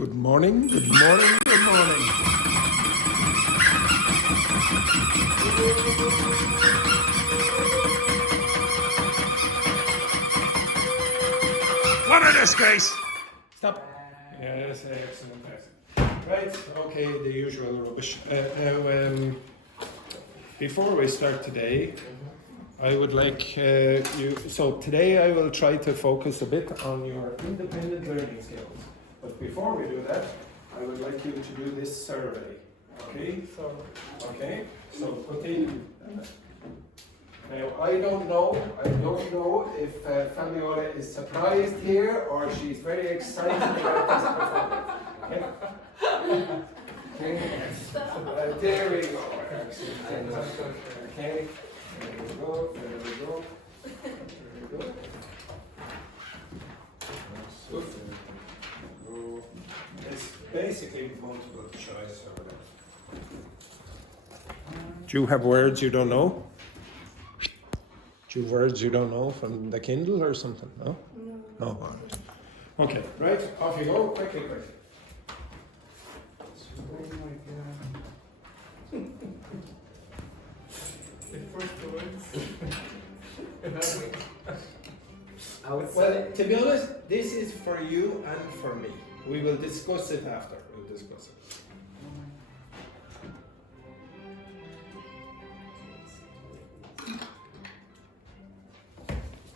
Good morning, good morning, good morning. What a disgrace! Stop. Yes, excellent. Right, okay, the usual rubbish. Before we start today, I would like so today I will try to focus a bit on your independent learning skills. But before we do that, I would like you to do this survey. Okay? So put in. Now I don't know if Fabiola is surprised here or she's very excited about this performance. Okay? There we go. Okay. There we go. It's basically multiple choice or whatever. Do you have words you don't know? Do you have words you don't know from the Kindle or something? No? No. Okay, right, off you go, quickly. Well, to be honest, this is for you and for me. We will discuss it after.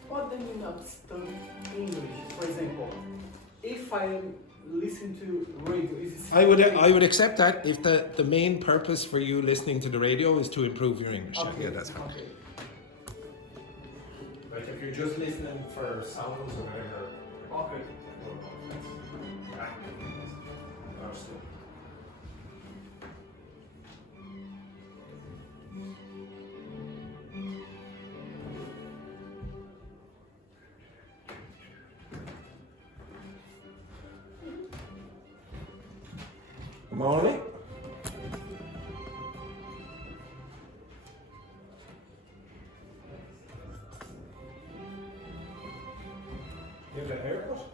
What do you understand English? For example, if I listen to radio, is it I would accept that if the main purpose for you listening to the radio is to improve your English. okay. Yeah, that's fine. Okay. But if you're just listening for sounds or whatever, Okay. understood. Good morning. You have a haircut?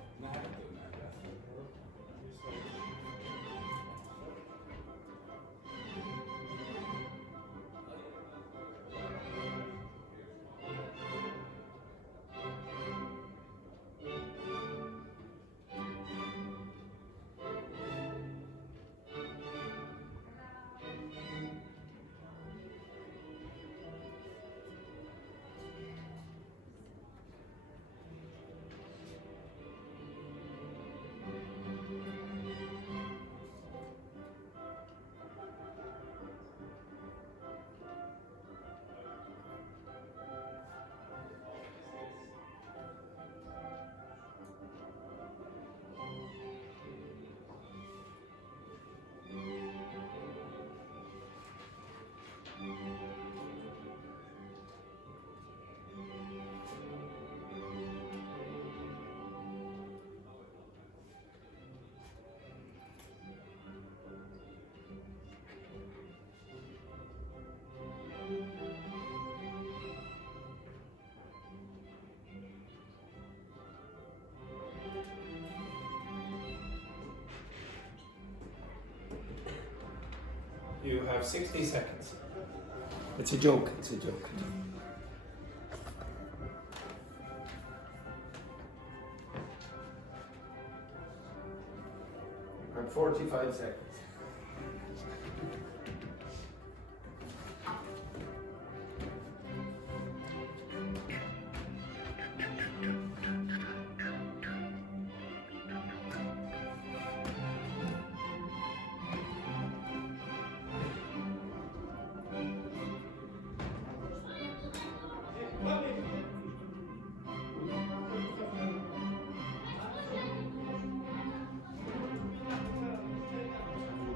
You have 60 seconds. It's a joke. You have 45 seconds.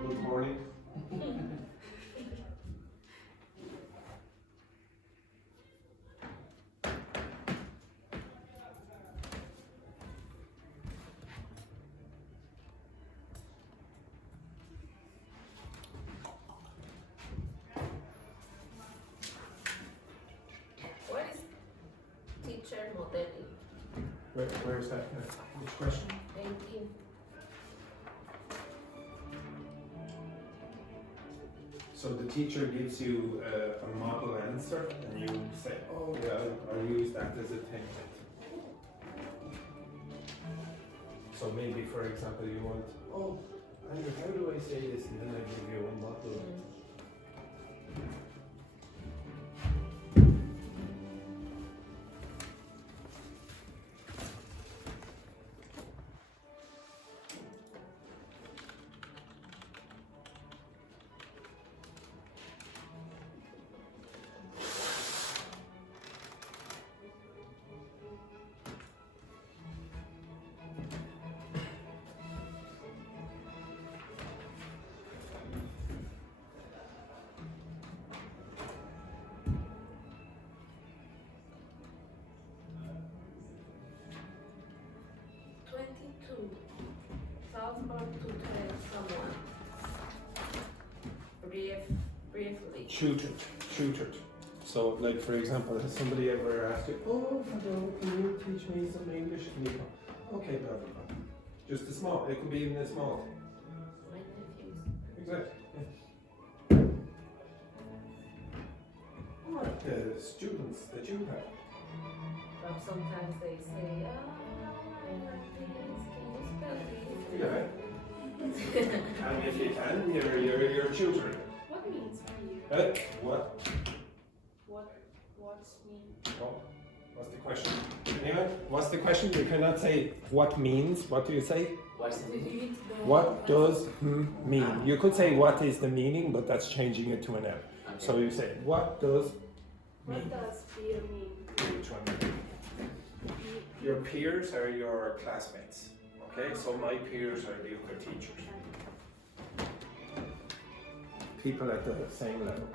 Good morning. What is teacher modeling? Where is that? Which question? 18. So the teacher gives you a model answer, and you say, "Oh yeah, I'll use that as a template." So maybe, for example, you want, "Oh, Andrew, how do I say this?" And then I give you a model. Solve or to tell someone. Briefly. Tutored. So, like for example, has somebody ever asked you, "Oh, hello, can you teach me some English?" And you go, "Okay, blah blah blah." Just a small. It could be even a small. My nephews. Exactly. Yeah. Or the students that you have. But sometimes they say, can you spell this? Yeah. And if you can, you're tutoring. What means for you? What? What's mean? Oh, what's the question? Anyway, what's the question? You cannot say what means. What do you say? What's the meaning? What does mean? You could say what is the meaning, but that's changing it to an M. So you say what does What mean? does fear mean? Which one? Your peers are your classmates. Okay, so my peers are the other teachers. People at the same level.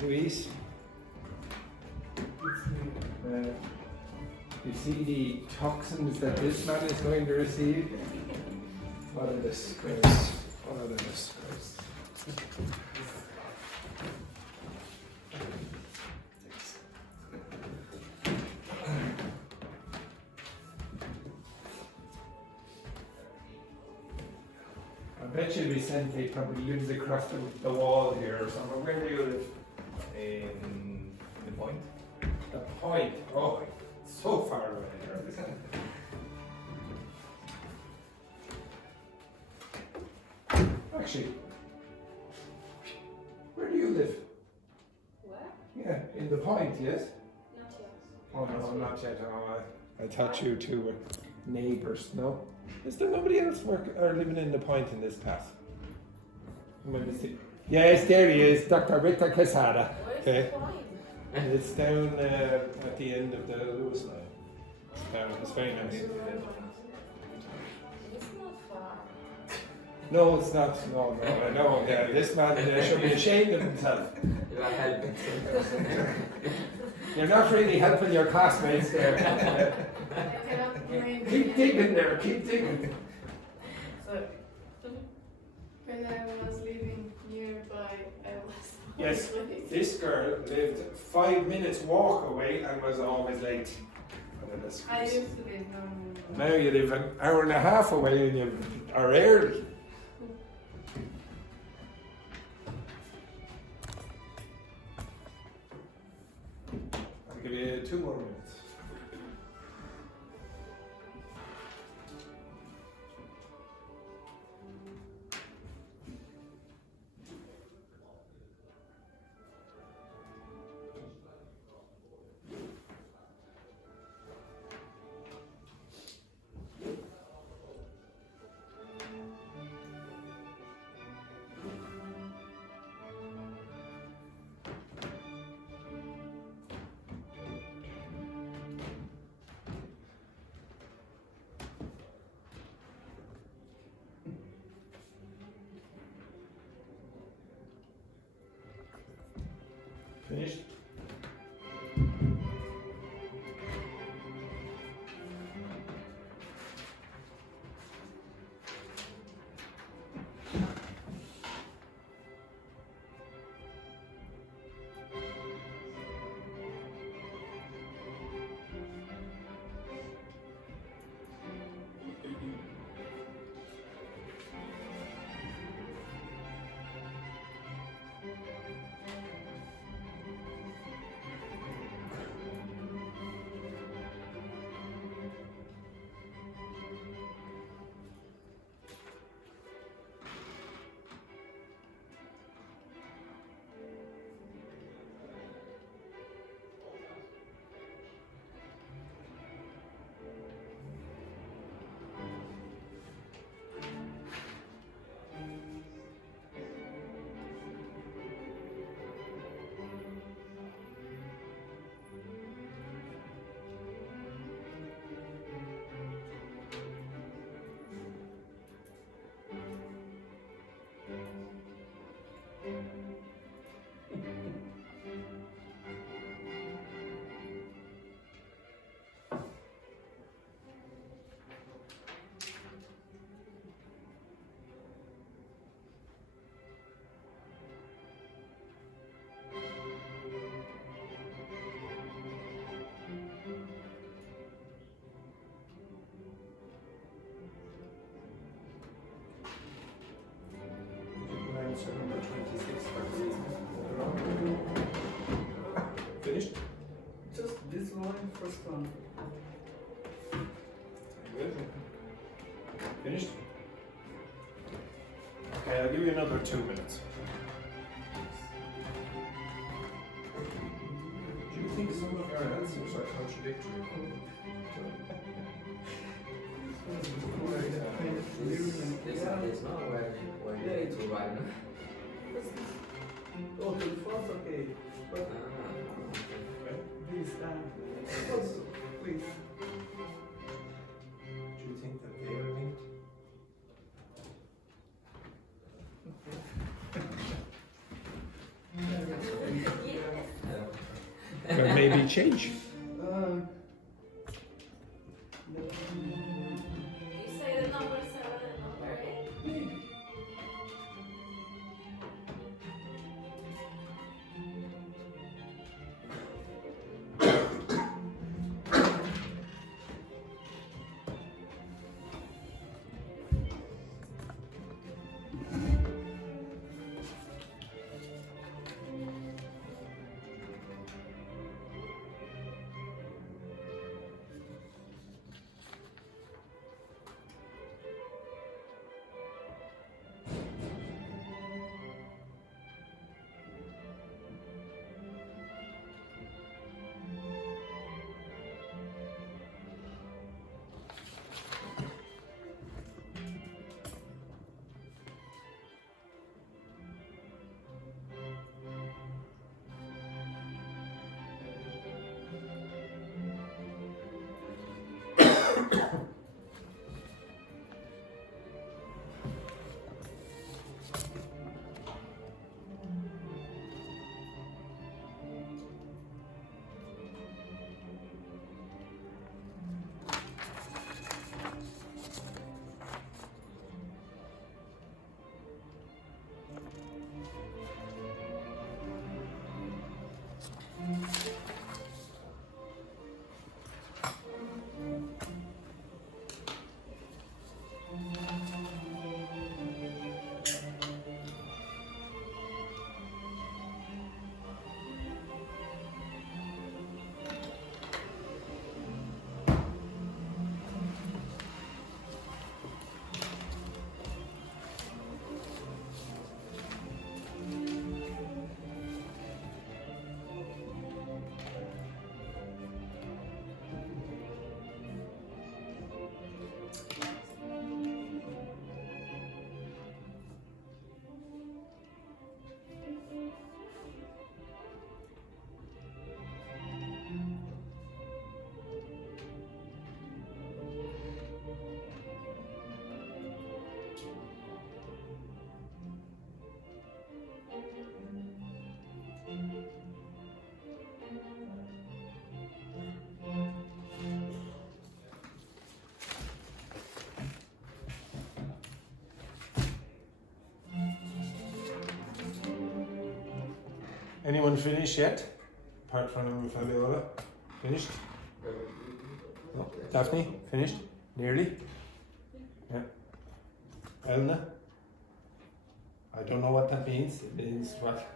Louise, you see the toxins that this man is going to receive? What a disgrace. What a disgrace. I bet you Vicente probably lives across the wall here or something. Where do you live? In the point. The Point. Oh, so far away. Actually, where do you live? Where? Yeah, in the Point, yes? Not yet. Oh no, not yet. Oh, I thought you two were neighbours. No, is there nobody else living in the Point in this class? Let me see. Yes, there he is, Dr. Rita Quesada. Where's Okay. the point? And it's down at the end of the Lewis line. It's down. It's very nice. It's not far. No, it's not. No, I know. Yeah, this man should be ashamed of himself. You are helping. You're not really helping your classmates there. I cannot blame Keep digging there. Keep digging. So, when I was living nearby, I was Yes, always late. this girl lived 5 minutes walk away and was always late. What a I disgrace. used to live no. Now you live an hour and a half away and you are early. I'll give you 2 more minutes. Finished? Answer number 26 for the reason. Finished? Just this one, first one. Good. Finished? Okay, I'll give you another 2 minutes. Do you think some of your answers are contradictory? There's no where to write. Oh, to the first, okay. But Okay. this, also, please. Do you think that they are linked? Or maybe change. You say the number 7 and number 8? Anyone finished yet? Apart from Fabiola? Finished? No. Daphne? Finished? Nearly? Yeah. Elna? I don't know what that means. It means what?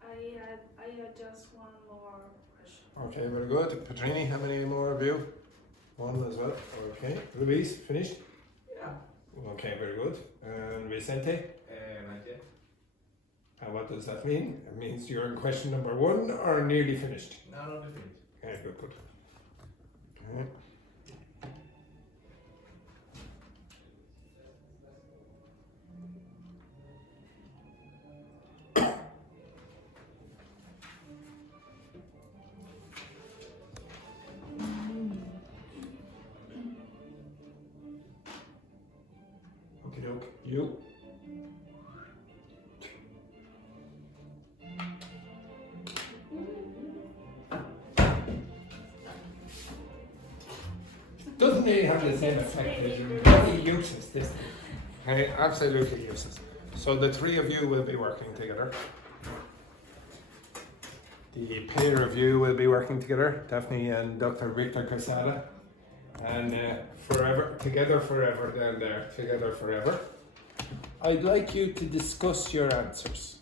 I had just one more question. Okay, very good. Petrini, how many more of you? One as well. Okay. Luis, finished? Yeah. Okay, very good. And Vicente? Not yet. What does that mean? It means you're in question number 1 or nearly finished? No, not finished. Okay, good, good. Okay. Okie doke. You? Doesn't really have the same effect as you're very useless, this thing. Okay, absolutely useless. So the 3 of you will be working together. The pair of you will be working together, Daphne and Dr. Victor Casada. And forever, together forever down there, together forever. I'd like you to discuss your answers.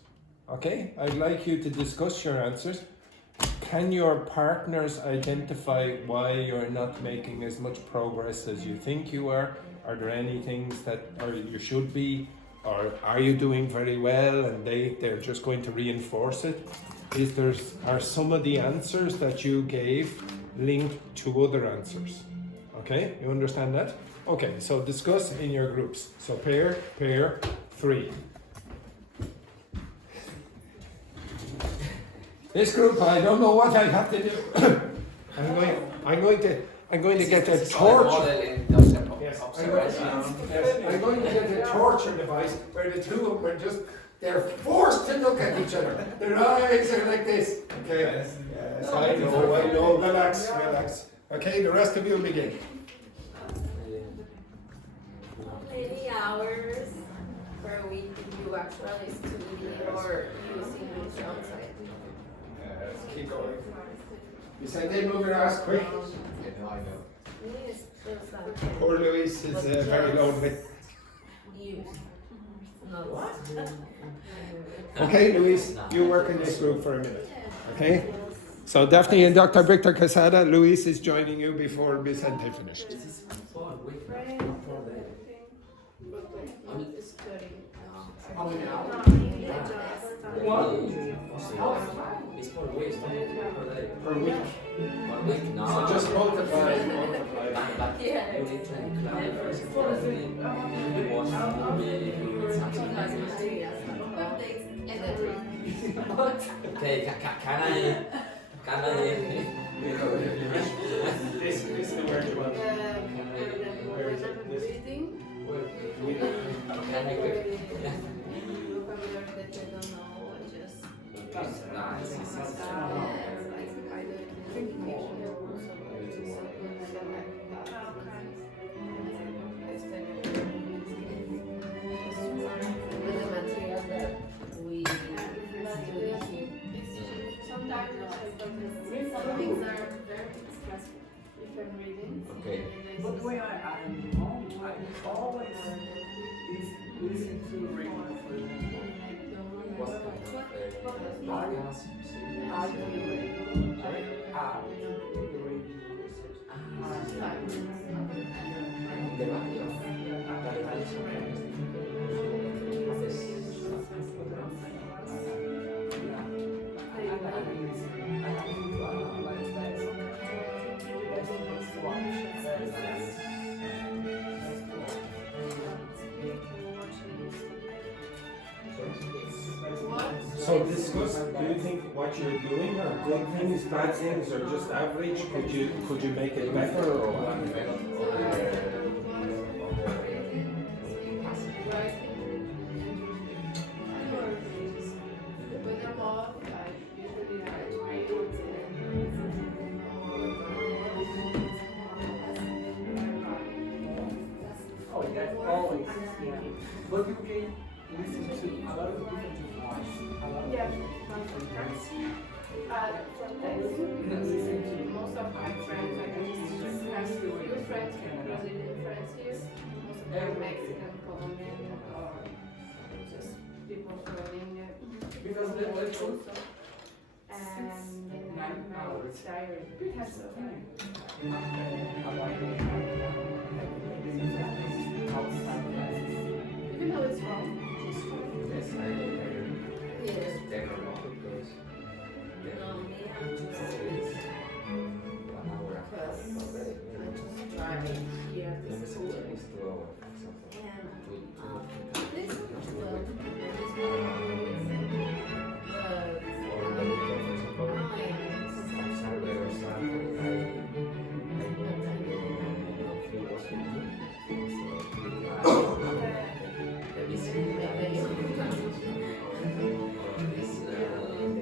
Okay? I'd like you to discuss your answers. Can your partners identify why you're not making as much progress as you think you are? Are there any things that you should be? Or are you doing very well and they're just going to reinforce it? Are some of the answers that you gave linked to other answers? Okay, you understand that? Okay, so discuss in your groups. So pair, 3. This group, I don't know what I have to do. I'm going to get a torture. Yes, I'm going to get a torture device where the 2 of them they're forced to look at each other. Their eyes are like this. Okay. Yes, I know. Relax. Okay, the rest of you begin. How many hours per week do you actually study or using it outside? Keep going. You said they move your ass quick. Yes, just that. Poor Luis is very lonely. Use. Not what? Okay, Luis, you work in this group for a minute. Okay? So Daphne and Dr. Victor Casada, Luis is joining you before Vicente finished. How many hours? It's per week. Per week. Per week, no. So just multiply. But Yeah. you need to include first. You watch something like this. And then Okay, can I? This is where you want. Where is it? This. Reading. Can I quick? Vocabulary that I don't know, I just Okay. But when I'm home, I always listen to the radio, for example. What kind of podcast? I do the radio. I do the radio. The radio. So discuss, do you think what you're doing are good things, bad things, or just average? Could you make it better or what? Oh, that's always, yeah. But you can listen to a lot of different voices. A lot of Yeah, different from friends. Sometimes most of my friends, like I just have few friends, Brazilian friends here, most of them Mexican, Colombian, or just people from India. Because they work for And then 9 I'm hours. tired. So, even though it's wrong, Yes, Yes. take a lot because No, me, I'm just it's 1 hour because and a half already. I just drive here Let to me see, school. it's 2 hours, for example. And With this is two well, of this is but For the weekend, for example, sometimes Saturday or Sunday, I went to free working gym. So, the visiting maybe time you is can this fifteen, for example, this Sunday, the visiting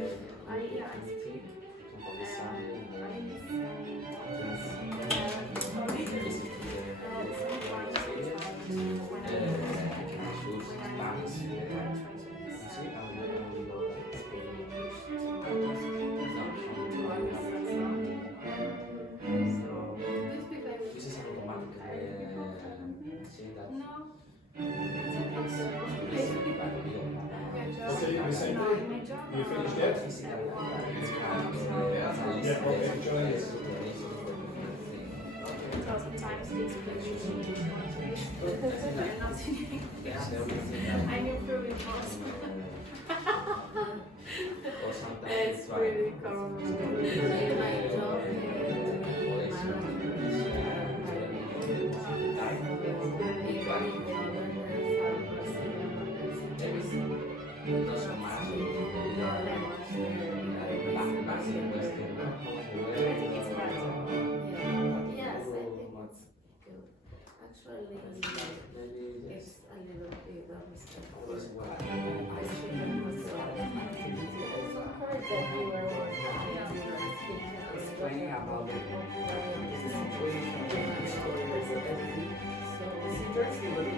I can choose Spanish, see, I will speak this is an automatic saying that Okay, you saying you finished yet? Yeah, okay, join us. sometimes these pictures need translation. They're not in English. I knew pretty impossible. or sometimes It's try pretty common. like my job not so much asking question Yes, I think it's good. Actually, maybe it's a little bit of mistake. was what I should have heard that you were Explaining about the situation of the story. It's interesting, but in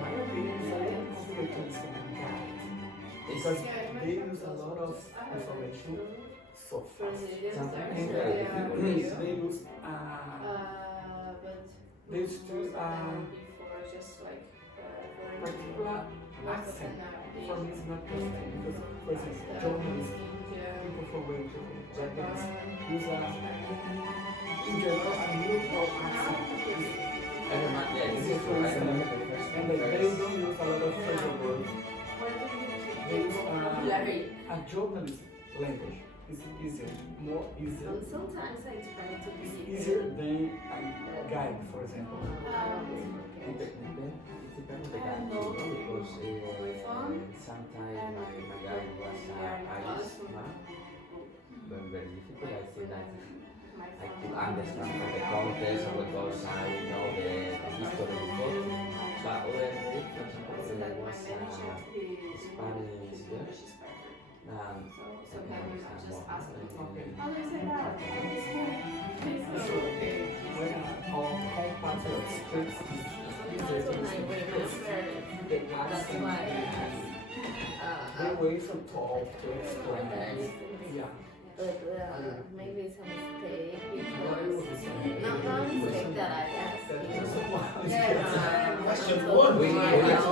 my opinion, it's a little complicated to understand that. Because they use a lot of information so fast. sometimes And very difficult. they use But they used to before, just like particular accent. For me, it's not the same because, for example, journalists, people from Japanese use in general a neutral accent. I remember, yeah, this is true. I remember the first And they don't use a lot of phrasal words. They use Larry. a journalist language. It's easier, more easier. Sometimes I try to It's be easier than a guide, for example. It depends on the guy, because sometimes my guy was Irish man, but very difficult. I think that I could understand from the context or because I know the history before. But other than it, for example, there was Spanish girl, So then I just ask them. Okay. Oh, there's a lot. So when our compatriot speaks, it's easier also to when I speak remember the that's accent. why I asked. They wait to talk to explain. Yeah. But maybe it's a mistake because not a mistake that I asked. Question one. we need to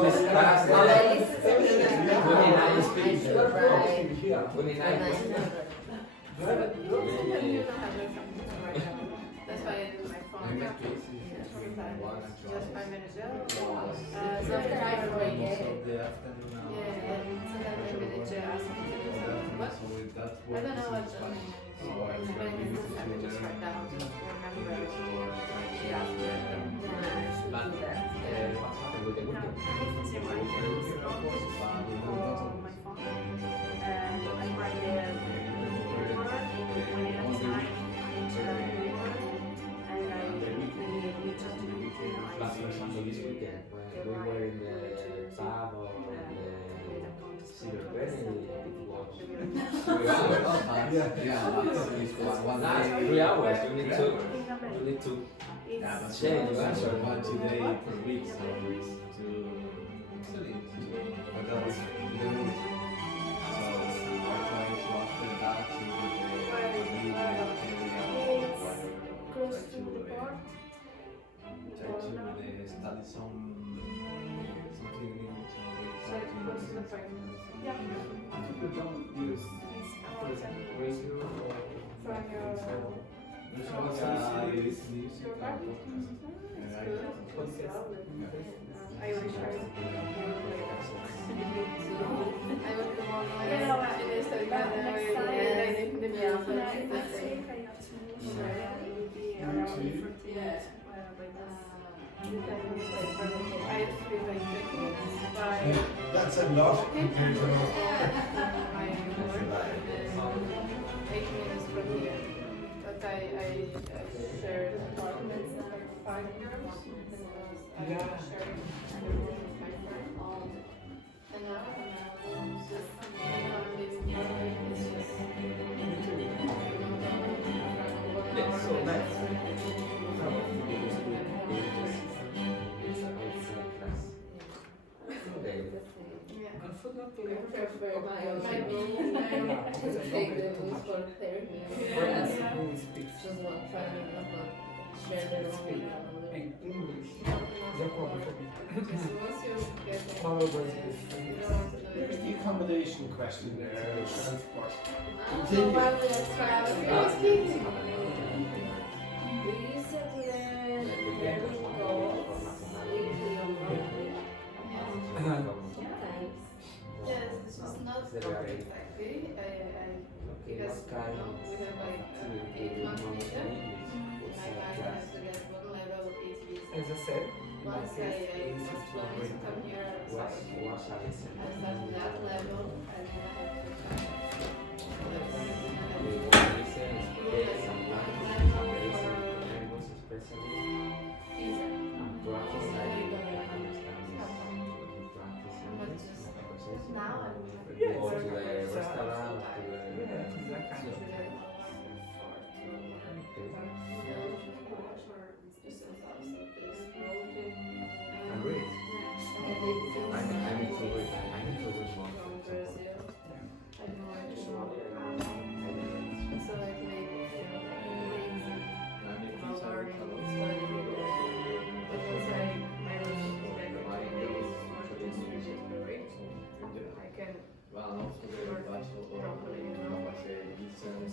discuss Well, that. at least it's something that We need I to speak. should write. We need And I to never. That's why I did my phone. Just 5 minutes ago. So after I forget. Yeah, so then my manager asked me to do something. What? I don't know what the name is. But I can just write down to remember. She asked me. Yeah, I should do that. what's happened with the Yeah, weekend? I say my phone. I write the word when I have time. And I reach out to But for example, this weekend, when we were in the pub or the Silver Penny, it was 3 hours. Nah, 3 hours. You need to Yeah, but change your answer. one today per week, so it's to study. But that was study some cleaning, Check what's the pregnancy. Yeah. I think you don't use for example radio or From your- usually I listen music Your or back? podcast. It's I good. podcast. It's lovely. Yeah. I wish I was more like that. I was the one like You know what? finished the But next time- the meal. Next week I have to share it with the around 14 Yeah. like this. I used to be like 20 minutes by That's a lot walking compared to my work and 8 minutes from here. But I shared apartments for like 5 years because I shared the room with my friend. And now I'm just living here. It's just Yes, so that's I prefer my me to take the rules for therapy. Just one family, not share the room with another. In English, the problem Just once you get there, Power you versus don't have to do There's it. the accommodation questionnaire, transport. So while we are traveling, do you set learn learning goals weekly or monthly? Sometimes. Yes, it's just not exactly. Because we have like 8-month vision. My mind has to get one level of each vision. As I said, in my Once case, I it's was just to planning to bring come here, I was like, I started that level and then I have to try. Now I'm Yeah, Or to it's the like- restaurant, to the Yeah, that kind of and read. I need to read. I need to read more. for example. So like maybe Well, non solo faccio ora perché iniziano a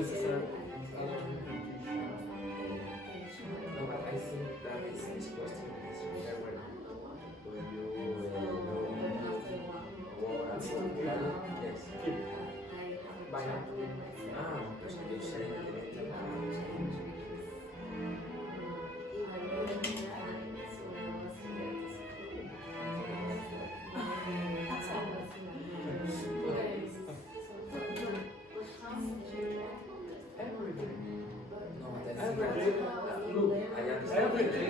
essere No, but I think that is this question is relevant when you know yes. By now. Pues yo sé every day. No, that's Every day, look, I understand. every day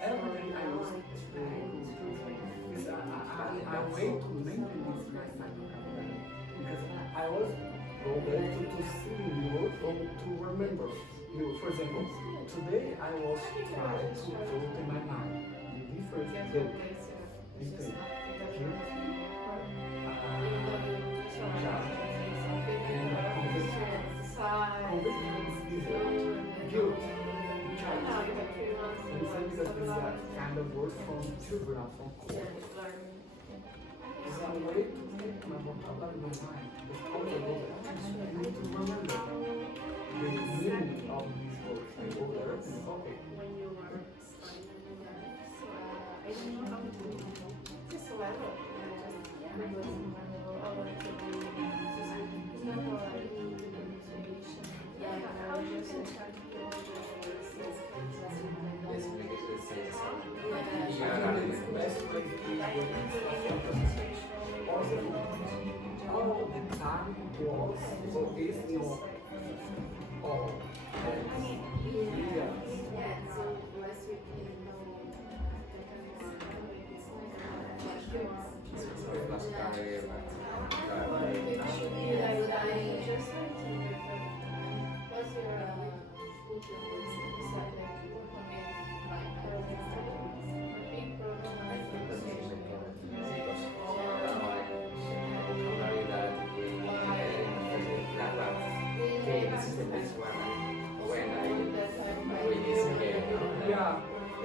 I was explaining because I wait to maintain this because I was go back to see you or to remember you. For example, today I was trying to put in my mind the difference between guilt, child. And it's because it's a kind of word from children from court. It's a way to make my vocabulary in my mind. It's also a way to remember the meaning of these words. I go there and it's okay. when you are studying I don't know how to just level. Just I want to be it's not like pronunciation. Yeah, how you can check Yes, because it says All the time was or is not all. Yeah. so last week What's your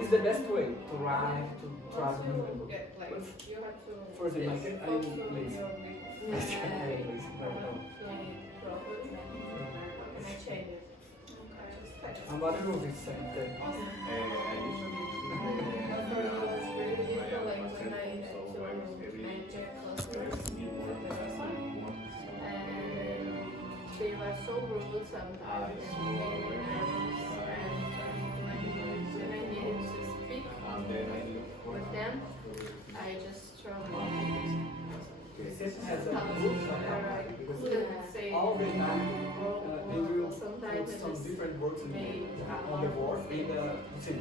it's the best way to write, to travel. Get like you have to. For the market, I am lazy. Your I am lazy right now. properly. Can I change it? Okay, respect. And what do you send? For me, it was really difficult, like when I had to manage customers and they were so rude sometimes and made me nervous, and when I needed to speak with them, I just struggled. It has a good Couldn't say all the time they will sometimes put I some just different words made on the board in the see. and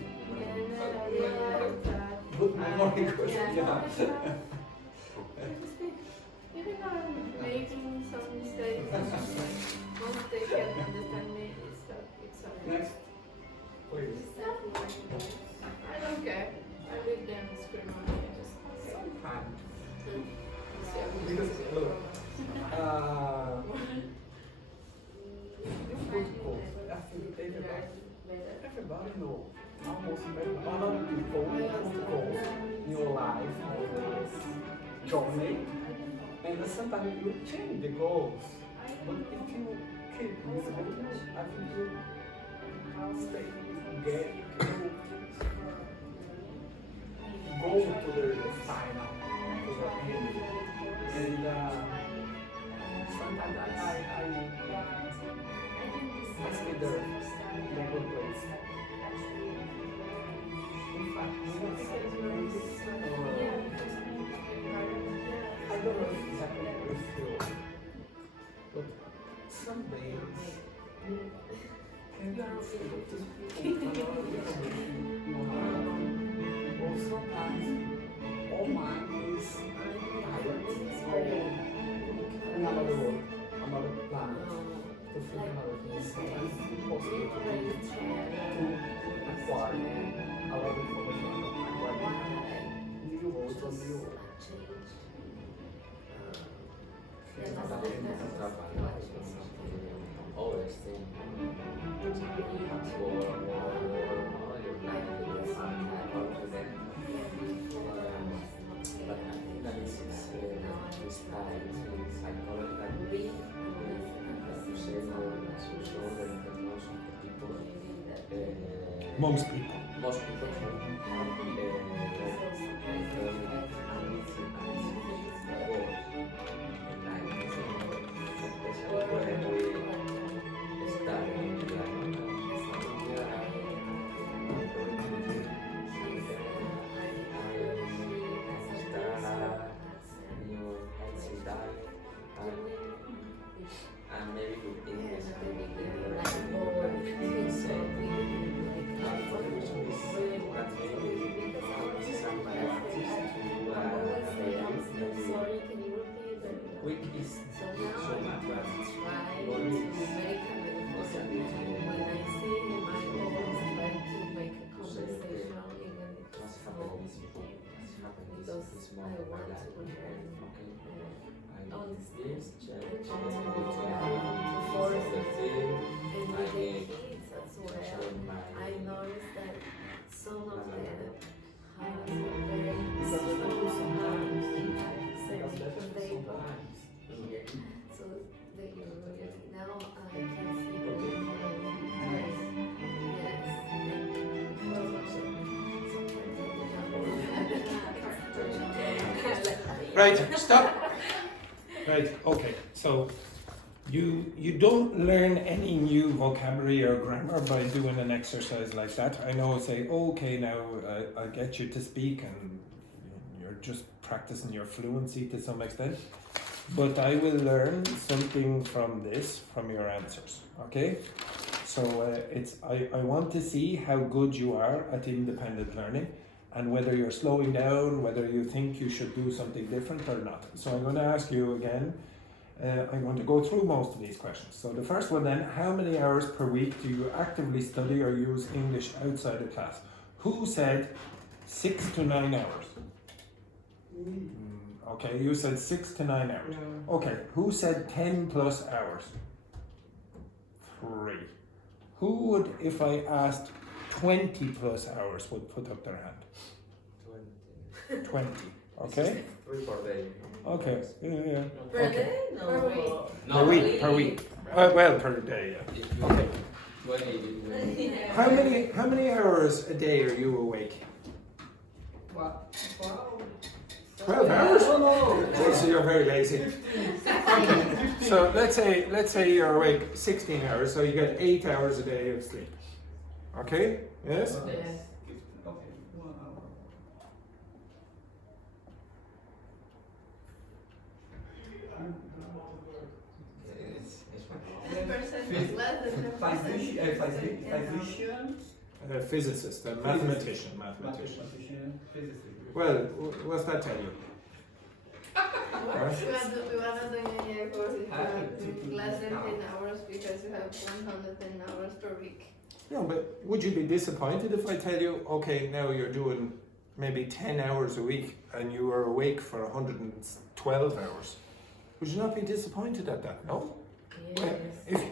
then I realized that Good memory because yeah. yeah. Even though I'm making some mistakes, once they can understand me, it's okay. Next, please. I don't care. I leave them scream on me. I just Sometimes. so, Because look, you put goals. I think everybody know. Almost everybody people put goals in your life, journey, and sometimes you change the goals. But if you keep this goal, I think you stay, get, go to the final, to the end. And sometimes I stay there in a good place. In fact, I don't know exactly with you, but some days can or sometimes all mine is another word, another planet to think another thing. Sometimes it's impossible to acquire a lot of information, acquire new words or new always think but that is this type psychological to say that most of the people Most people. and maybe with English quick is so much but I noticed that some of them have very sometimes so they really now I can see them Right, stop. Right, okay. So you don't learn any new vocabulary or grammar by doing an exercise like that. I know, say, okay, now I'll get you to speak, and you're just practicing your fluency to some extent. But I will learn something from this, from your answers, okay? So I want to see how good you are at independent learning, and whether you're slowing down, whether you think you should do something different or not. So I'm going to ask you again, I'm going to go through most of these questions. So the first one then, how many hours per week do you actively study or use English outside of class? Who said 6 to 9 hours? Okay, you said 6 to 9 hours. Okay, who said 10 plus hours? 3. Who would, if I asked 20 plus hours would put up their hand? 20. 20, okay? 3 per day. Okay, yeah. Per Okay. day? No. Per week. Per week, per week. Well, per day, yeah. If you Okay. 20, How many hours a day are you awake? What? 12 hours? No. Okay, so you're very lazy. Okay. So let's say you're awake 16 hours, so you get 8 hours a day of sleep. Okay? Yes? Yes. Okay, 1 hour. it's fine. 10% is less than 10%. Physician, A physicist, a mathematician. mathematician, physicist. Well, what's that tell you? We are not doing any course if you have less than 10 hours because you have 110 hours per week. No, but would you be disappointed if I tell you, okay, now you're doing maybe 10 hours a week and you are awake for 112 hours? Would you not be disappointed at that? No? Yes.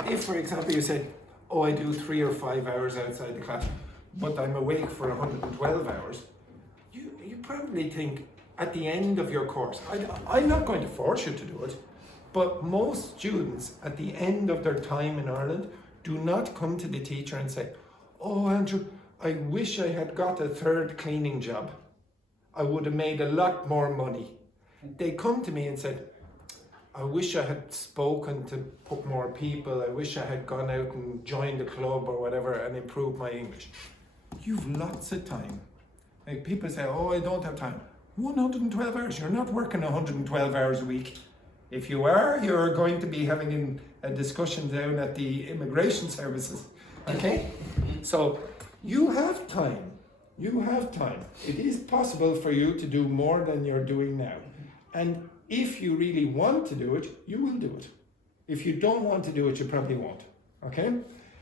If for example, you said, oh, I do 3 or 5 hours outside the class, but I'm awake for 112 hours, you probably think at the end of your course, I'm not going to force you to do it, but most students at the end of their time in Ireland do not come to the teacher and say, oh, Andrew, I wish I had got a 3rd cleaning job. I would have made a lot more money. They come to me and said, I wish I had spoken to more people. I wish I had gone out and joined a club or whatever and improved my English. You've lots of time. Like people say, oh, I don't have time. 112 hours. You're not working 112 hours a week. If you are, you're going to be having a discussion down at the immigration services. Okay? So you have time. You have time. It is possible for you to do more than you're doing now. And if you really want to do it, you will do it. If you don't want to do it, you probably won't. Okay?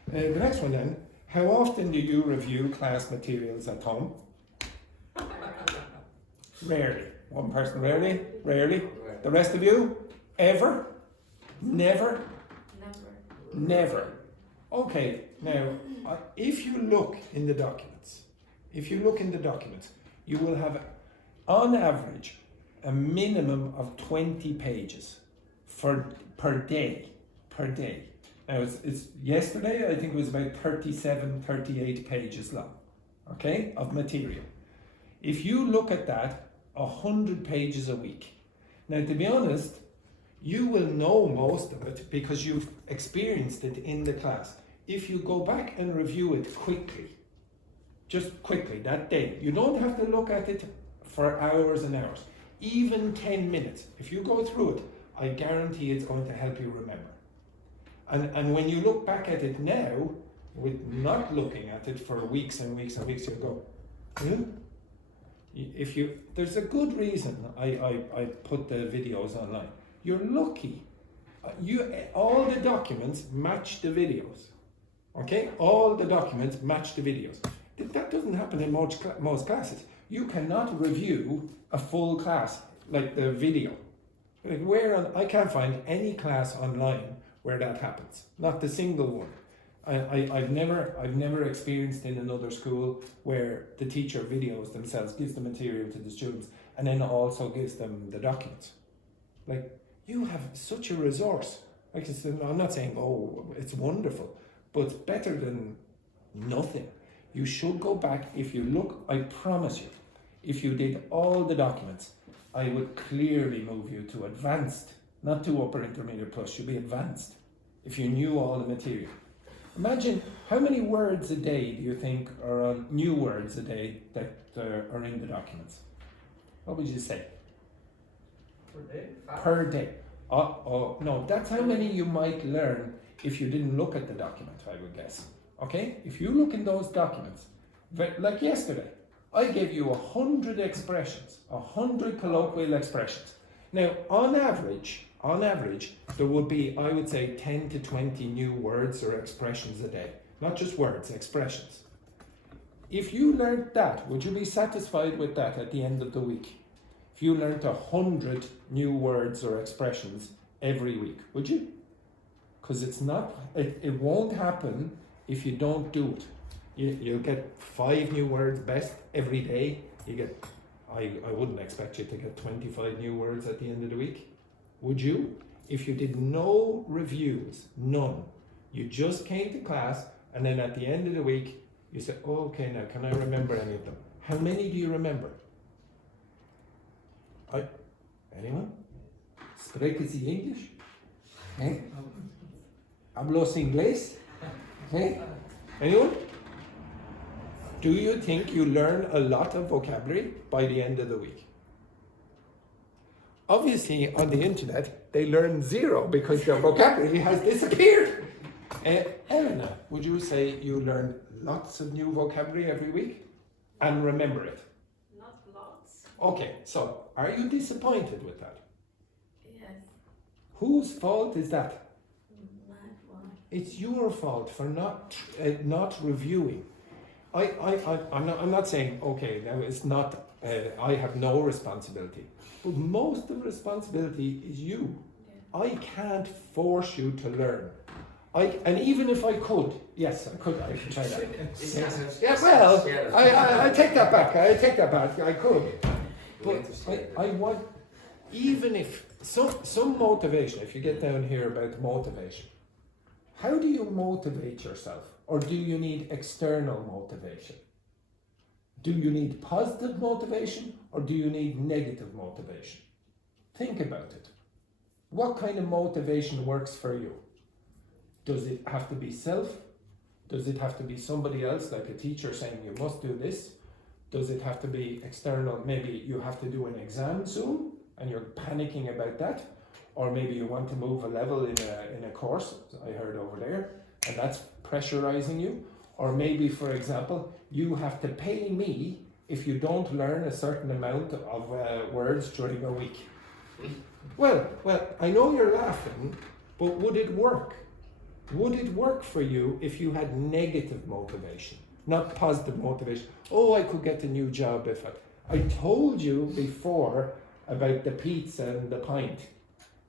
The next one then. How often do you review class materials at home? Rarely. One person rarely? Rarely. The rest of you? Ever? Never? Never. Okay, now, if you look in the documents, you will have, on average, a minimum of 20 pages per day. Now, it's yesterday, I think it was about 37, 38 pages long, okay, of material. If you look at that, 100 pages a week. Now, to be honest, you will know most of it because you've experienced it in the class. If you go back and review it quickly, just quickly that day, you don't have to look at it for hours and hours, even 10 minutes. If you go through it, I guarantee it's going to help you remember. And when you look back at it now, with not looking at it for weeks and weeks and weeks, you'll go, there's a good reason I put the videos online. You're lucky. All the documents match the videos. Okay? All the documents match the videos. That doesn't happen in most classes. You cannot review a full class like the video. I can't find any class online where that happens. Not the single one. I've never experienced in another school where the teacher videos themselves, gives the material to the students, and then also gives them the documents. Like, you have such a resource. Like, I'm not saying, oh, it's wonderful, but it's better than nothing. You should go back. If you look, I promise you, if you did all the documents, I would clearly move you to advanced, not to upper intermediate plus, you'd be advanced if you knew all the material. Imagine how many words a day do you think are on new words a day that are in the documents? What would you say? Per day? Per day. No, that's how many you might learn if you didn't look at the document, I would guess. Okay? If you look in those documents, like yesterday, I gave you 100 expressions, 100 colloquial expressions. Now, on average, there would be, I would say, 10 to 20 new words or expressions a day. Not just words, expressions. If you learned that, would you be satisfied with that at the end of the week? If you learned 100 new words or expressions every week, would you? Because it won't happen if you don't do it. You get 5 new words best every day. You get, I wouldn't expect you to get 25 new words at the end of the week. Would you? If you did no reviews, none, you just came to class and then at the end of the week, you said, oh, okay, now can I remember any of them? How many do you remember? Anyone? Spreken Sie English? Okay. ¿Hablos inglés? Okay. Anyone? Do you think you learn a lot of vocabulary by the end of the week? Obviously, on the internet, they learn 0 because their vocabulary has disappeared. Elena, would you say you learn lots of new vocabulary every week and remember it? Not lots. Okay, so are you disappointed with that? Yes. Whose fault is that? My one. It's your fault for not reviewing. I'm not saying, okay, now it's not, I have no responsibility. But most of the responsibility is you. Yeah. I can't force you to learn. And even if I could, yes, I could try that. Yeah, well, I take that back. I could. But I want, even if, some motivation, if you get down here about motivation, how do you motivate yourself? Or do you need external motivation? Do you need positive motivation or do you need negative motivation? Think about it. What kind of motivation works for you? Does it have to be self? Does it have to be somebody else, like a teacher saying you must do this? Does it have to be external? Maybe you have to do an exam soon and you're panicking about that. Or maybe you want to move a level in a course, I heard over there, and that's pressurizing you. Or maybe, for example, you have to pay me if you don't learn a certain amount of words during a week. Well, I know you're laughing, but would it work? Would it work for you if you had negative motivation, not positive motivation? Oh, I could get a new job if I told you before about the pizza and the pint.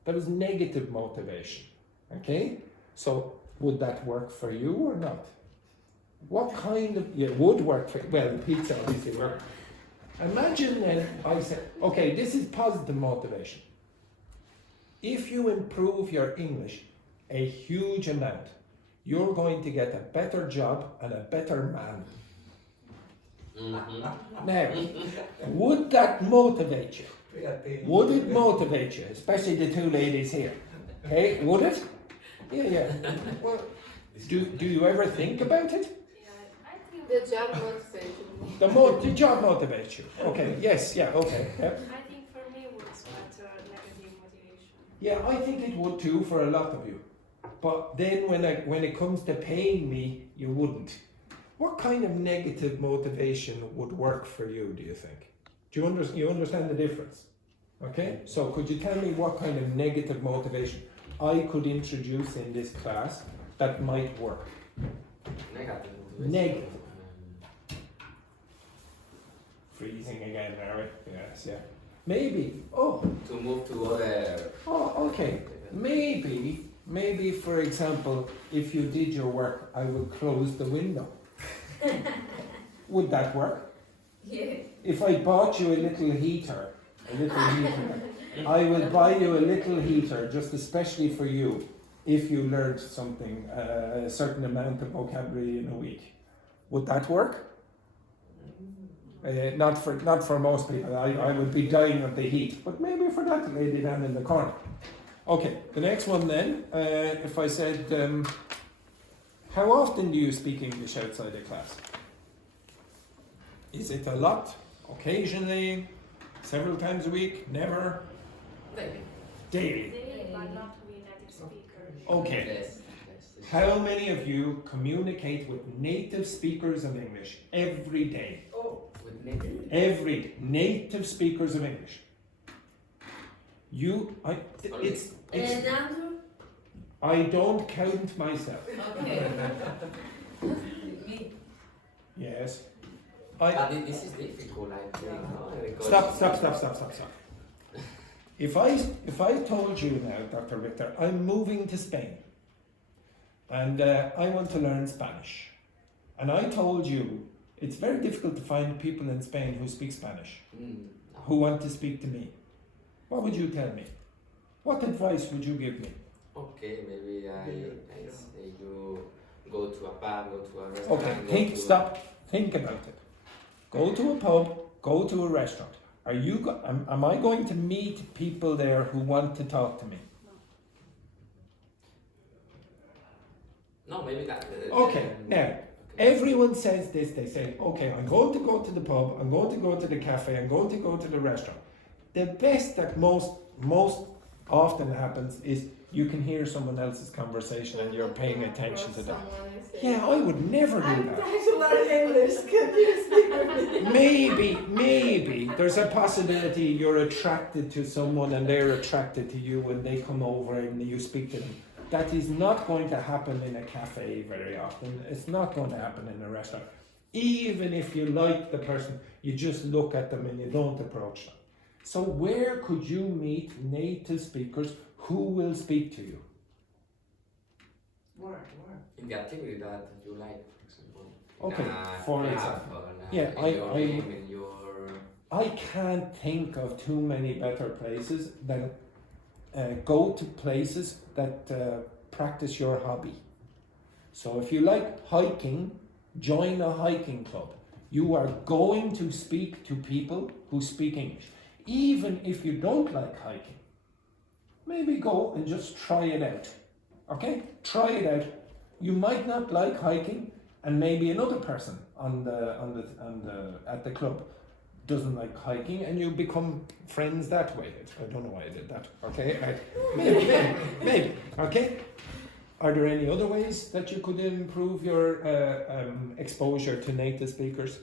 That was negative motivation, okay? So would that work for you or not? What kind of, it would work for, well, the pizza obviously worked. Imagine then I said, okay, this is positive motivation. If you improve your English a huge amount, you're going to get a better job and a better man. Now, would that motivate you? Would it motivate you? Especially the 2 ladies here. Okay, would it? Yeah. Well, do you ever think about it? Yeah, I think. The job motivated me. The job motivates you. Okay, yes, yeah, okay. Yep. I think for me it was better negative motivation. Yeah, I think it would too for a lot of you. But then when it comes to paying me, you wouldn't. What kind of negative motivation would work for you, do you think? Do you understand the difference? Okay, so could you tell me what kind of negative motivation I could introduce in this class that might work? Negative. Freezing again, Mary. Yes, yeah. Maybe. To move to other. Oh, okay. Maybe, for example, if you did your work, I would close the window. Would that work? Yeah. If I bought you a little heater, I will buy you a little heater just especially for you if you learned something, a certain amount of vocabulary in a week. Would that work? Not for most people. I would be dying of the heat, but maybe for that lady down in the corner. Okay, the next one then, if I said, how often do you speak English outside of class? Is it a lot? Occasionally? Several times a week? Never? Daily. Daily. They but not with native speakers. Okay. How many of you communicate with native speakers of English every day? With native. Every native speakers of English. It's And Andrew? I don't count myself. Okay. Me. Yes. But this is difficult, I think. No? Because Stop. If I told you now, Dr. Richter, I'm moving to Spain and I want to learn Spanish and I told you it's very difficult to find people in Spain who speak Spanish, No. who want to speak to me, what would you tell me? What advice would you give me? Okay, maybe I say you go to a pub, go to a restaurant. Okay, think about it. Go to a pub, go to a restaurant. Am I going to meet people there who want to talk to me? No, maybe that. Okay, now, everyone says this, they say, okay, I'm going to go to the pub, I'm going to go to the cafe, I'm going to go to the restaurant. The best that most often happens is you can hear someone else's conversation and you're paying attention to that. Yeah, I would never do I'm that. trying to learn English. Can you speak with me? Maybe there's a possibility you're attracted to someone and they're attracted to you when they come over and you speak to them. That is not going to happen in a cafe very often. It's not going to happen in a restaurant. Even if you like the person, you just look at them and you don't approach them. So where could you meet native speakers who will speak to you? Where? In the activity that you like, for example. Okay, In a for club example. or Yeah, in your game, in your... I can't think of too many better places than go to places that practice your hobby. So if you like hiking, join a hiking club. You are going to speak to people who speak English. Even if you don't like hiking, maybe go and just try it out. Okay? Try it out. You might not like hiking, and maybe another person at the club doesn't like hiking, and you become friends that way. I don't know why I did that. Okay? Maybe. Okay? Are there any other ways that you could improve your exposure to native speakers?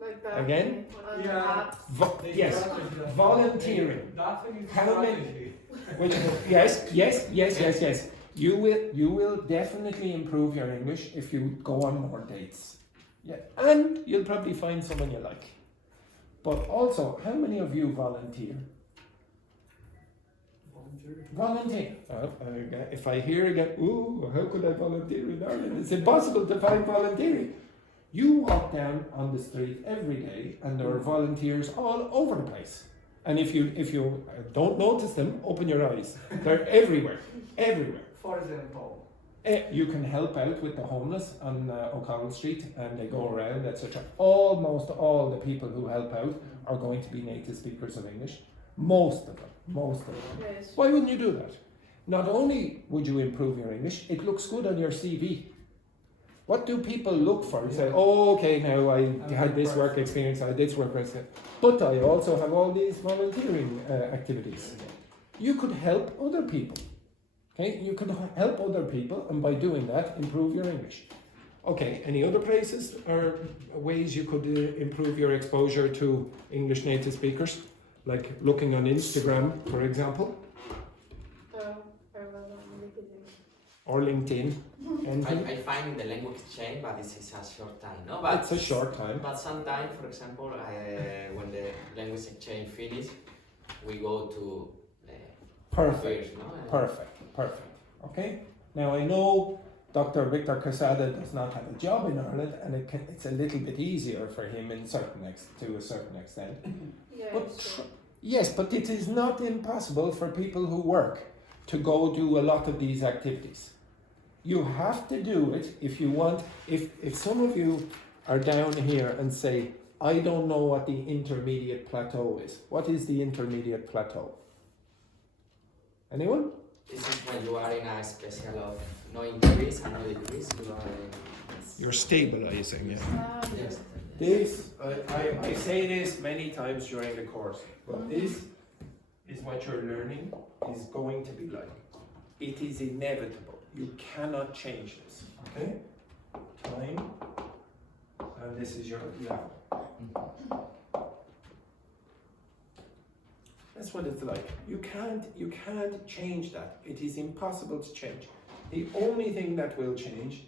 Like that. Again? Yeah. Yes. Volunteering. That thing is How many- strategy. Which, yes. You will definitely improve your English if you go on more dates. Yeah, and you'll probably find someone you like. But also, how many of you volunteer? Volunteer. If I hear again, ooh, how could I volunteer in Ireland? It's impossible to find volunteering. You walk down on the street every day, and there are volunteers all over the place. And if you don't notice them, open your eyes. They're everywhere. For example, You can help out with the homeless on O'Connell Street, and they go around, etc. Almost all the people who help out are going to be native speakers of English. Most of them. Yes. Why wouldn't you do that? Not only would you improve your English, it looks good on your CV. What do people look for? You say, oh, okay, now I had this work experience, I had this work experience, but I also have all these volunteering activities. You could help other people. Okay, you could help other people, and by doing that, improve your English. Okay, any other places or ways you could improve your exposure to English native speakers? Like looking on Instagram, for example, or LinkedIn. I find the language change, but this is a short time, no? But It's a short time. But sometimes, for example, when the language exchange finish, we go to Perfect. fairs, no? Perfect. Okay. Now I know Dr. Victor Quesada does not have a job in Ireland, and it's a little bit easier for him to a certain extent. Yes. But it is not impossible for people who work to go do a lot of these activities. You have to do it if you want. If some of you are down here and say, I don't know what the intermediate plateau is. What is the intermediate plateau? Anyone? This is when you are in a special of no increase and no decrease. You're stabilizing, yeah. Yes. This, I say this many times during the course, but this is what you're learning is going to be like. It is inevitable. You cannot change this, okay? Time, and this is your level. That's what it's like. You can't change that. It is impossible to change. The only thing that will change,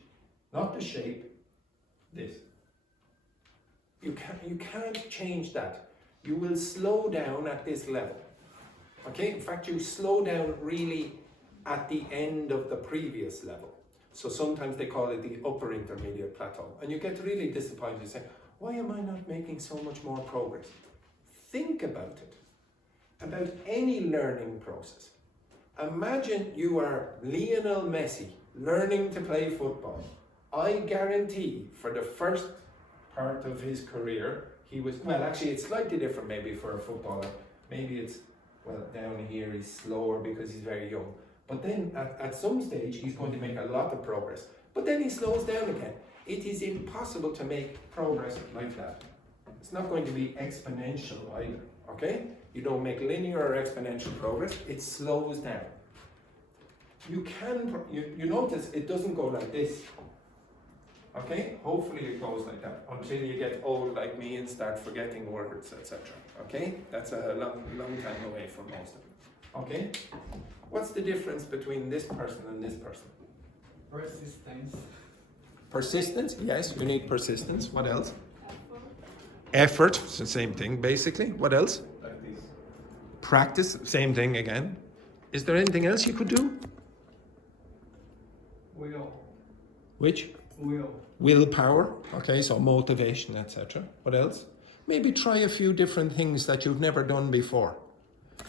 not the shape, this. You can't change that. You will slow down at this level. Okay? In fact, you slow down really at the end of the previous level. So sometimes they call it the upper intermediate plateau. And you get really disappointed. You say, why am I not making so much more progress? Think about it, about any learning process. Imagine you are Lionel Messi learning to play football. I guarantee for the first part of his career, he was, well, actually it's slightly different maybe for a footballer. Maybe it's, well, down here he's slower because he's very young. But then at some stage he's going to make a lot of progress. But then he slows down again. It is impossible to make progress like that. It's not going to be exponential either, okay? You don't make linear or exponential progress, it slows down. You can, you notice it doesn't go like this, okay? Hopefully it goes like that until you get old like me and start forgetting words, etc. Okay? That's a long time away from most of them, okay? What's the difference between this person and this person? Persistence. Persistence, yes, you need persistence. What else? Effort, it's the same thing basically. What else? Like this. Practice, same thing again. Is there anything else you could do? Will. Which? Will. Willpower, okay, so motivation, etc. What else? Maybe try a few different things that you've never done before.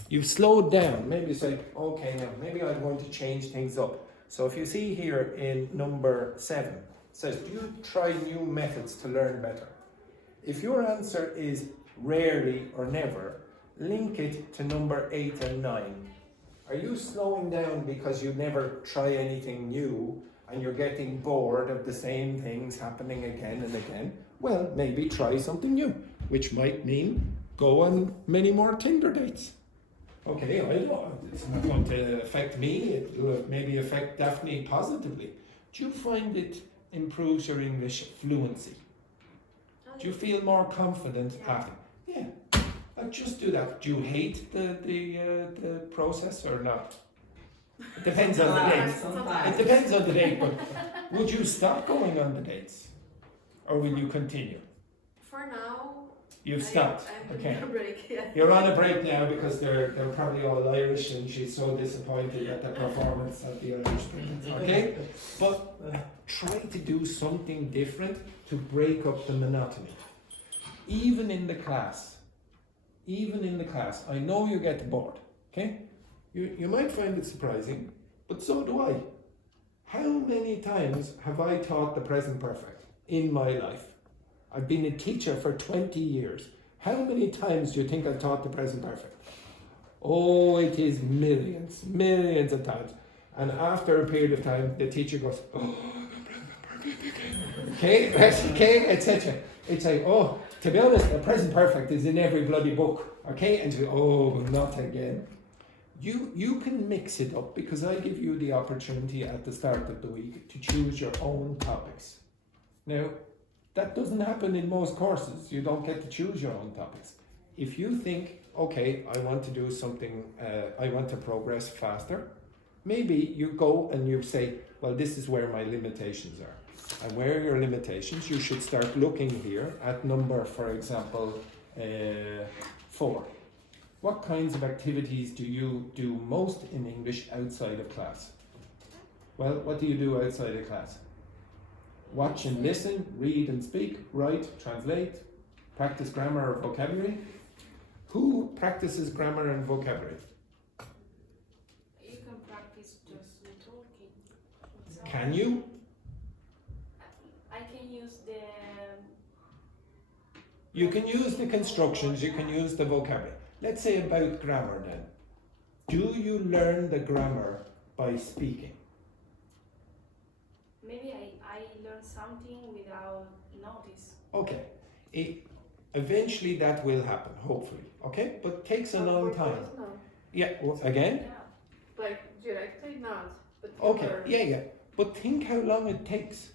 You've slowed down, maybe say, okay, now maybe I want to change things up. So if you see here in number 7, it says, do you try new methods to learn better? If your answer is rarely or never, link it to number 8 and 9. Are you slowing down because you never try anything new and you're getting bored of the same things happening again and again? Well, maybe try something new, which might mean go on many more Tinder dates. Okay, I know it's not going to affect me, it will maybe affect Daphne positively. Do you find it improves your English fluency? Do you feel more confident after? Yeah, just do that. Do you hate the process or not? It depends on the date. It depends on the date, but would you stop going on the dates? Or will you continue? For now, You've stopped. I'm Okay. on a break, yeah. You're on a break now because they're probably all Irish and she's so disappointed at the performance of the Irish students. Okay? But try to do something different to break up the monotony. Even in the class, I know you get bored. Okay? You might find it surprising, but so do I. How many times have I taught the present perfect in my life? I've been a teacher for 20 years. How many times do you think I've taught the present perfect? Oh, it is millions of times. And after a period of time, the teacher goes, oh, the present perfect again. Okay, etc. It's like, oh, to be honest, the present perfect is in every bloody book. Okay, and you go, oh, not again. You can mix it up because I give you the opportunity at the start of the week to choose your own topics. Now, that doesn't happen in most courses. You don't get to choose your own topics. If you think, okay, I want to do something, I want to progress faster, maybe you go and you say, well, this is where my limitations are. And where are your limitations? You should start looking here at number, for example, 4. What kinds of activities do you do most in English outside of class? Well, what do you do outside of class? Watch and listen, read and speak, write, translate, practice grammar or vocabulary. Who practices grammar and vocabulary? You can practice just with talking. Can you? I can use the. You can use the constructions, you can use the vocabulary. Let's say about grammar then. Do you learn the grammar by speaking? Maybe I learn something without notice. Okay. Eventually that will happen, hopefully. Okay? But it takes a long time. No. Yeah, again? Yeah. Like directly not. But Okay, yeah. But think how long it takes.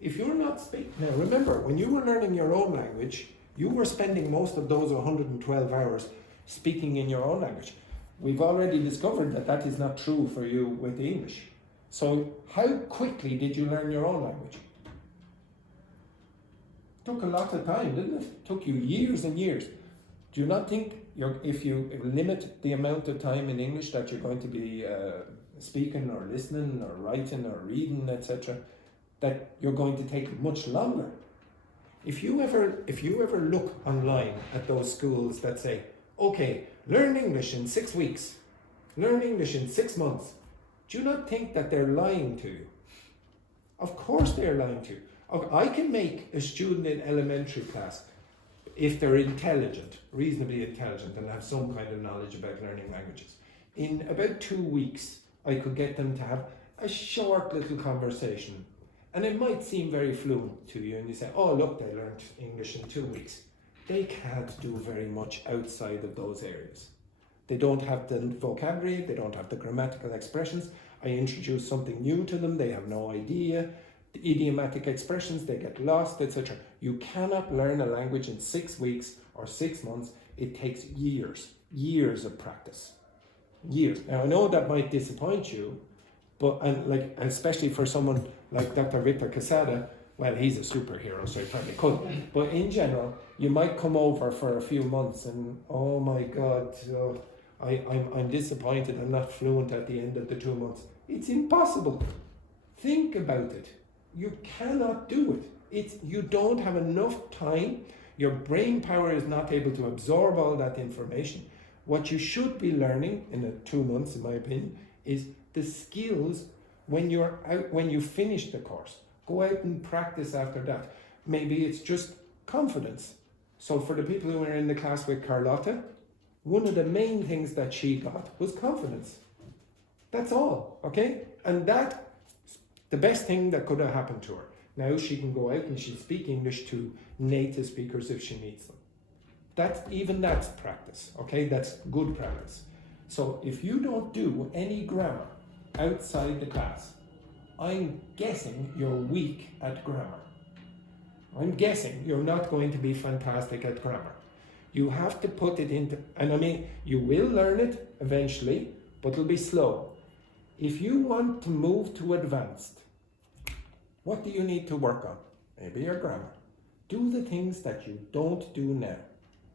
If you're not speaking... Now remember, when you were learning your own language, you were spending most of those 112 hours speaking in your own language. We've already discovered that that is not true for you with the English. So how quickly did you learn your own language? Took a lot of time, didn't it? Took you years and years. Do you not think if you limit the amount of time in English that you're going to be speaking or listening or writing or reading, etc., that you're going to take much longer? If you ever look online at those schools that say, okay, learn English in 6 weeks, learn English in 6 months, do you not think that they're lying to you? Of course they're lying to you. I can make a student in elementary class, if they're intelligent, reasonably intelligent, and have some kind of knowledge about learning languages, in about 2 weeks, I could get them to have a short little conversation. And it might seem very fluent to you, and you say, oh, look, they learned English in 2 weeks. They can't do very much outside of those areas. They don't have the vocabulary, they don't have the grammatical expressions. I introduce something new to them, they have no idea. The idiomatic expressions, they get lost, etc. You cannot learn a language in 6 weeks or 6 months. It takes years of practice. Years. Now, I know that might disappoint you, but and especially for someone like Dr. Victor Quesada, well, he's a superhero, so he probably could. But in general, you might come over for a few months and, oh my God, I'm disappointed, I'm not fluent at the end of the 2 months. It's impossible. Think about it. You cannot do it. You don't have enough time. Your brain power is not able to absorb all that information. What you should be learning in the 2 months, in my opinion, is the skills when you're out, when you finish the course. Go out and practice after that. Maybe it's just confidence. So for the people who were in the class with Carlotta, one of the main things that she got was confidence. That's all, okay? And that's the best thing that could have happened to her. Now she can go out and she'll speak English to native speakers if she needs them. That's practice, okay? That's good practice. So if you don't do any grammar outside the class, I'm guessing you're weak at grammar. I'm guessing you're not going to be fantastic at grammar. You have to put it into, and I mean, you will learn it eventually, but it'll be slow. If you want to move to advanced, what do you need to work on? Maybe your grammar. Do the things that you don't do now.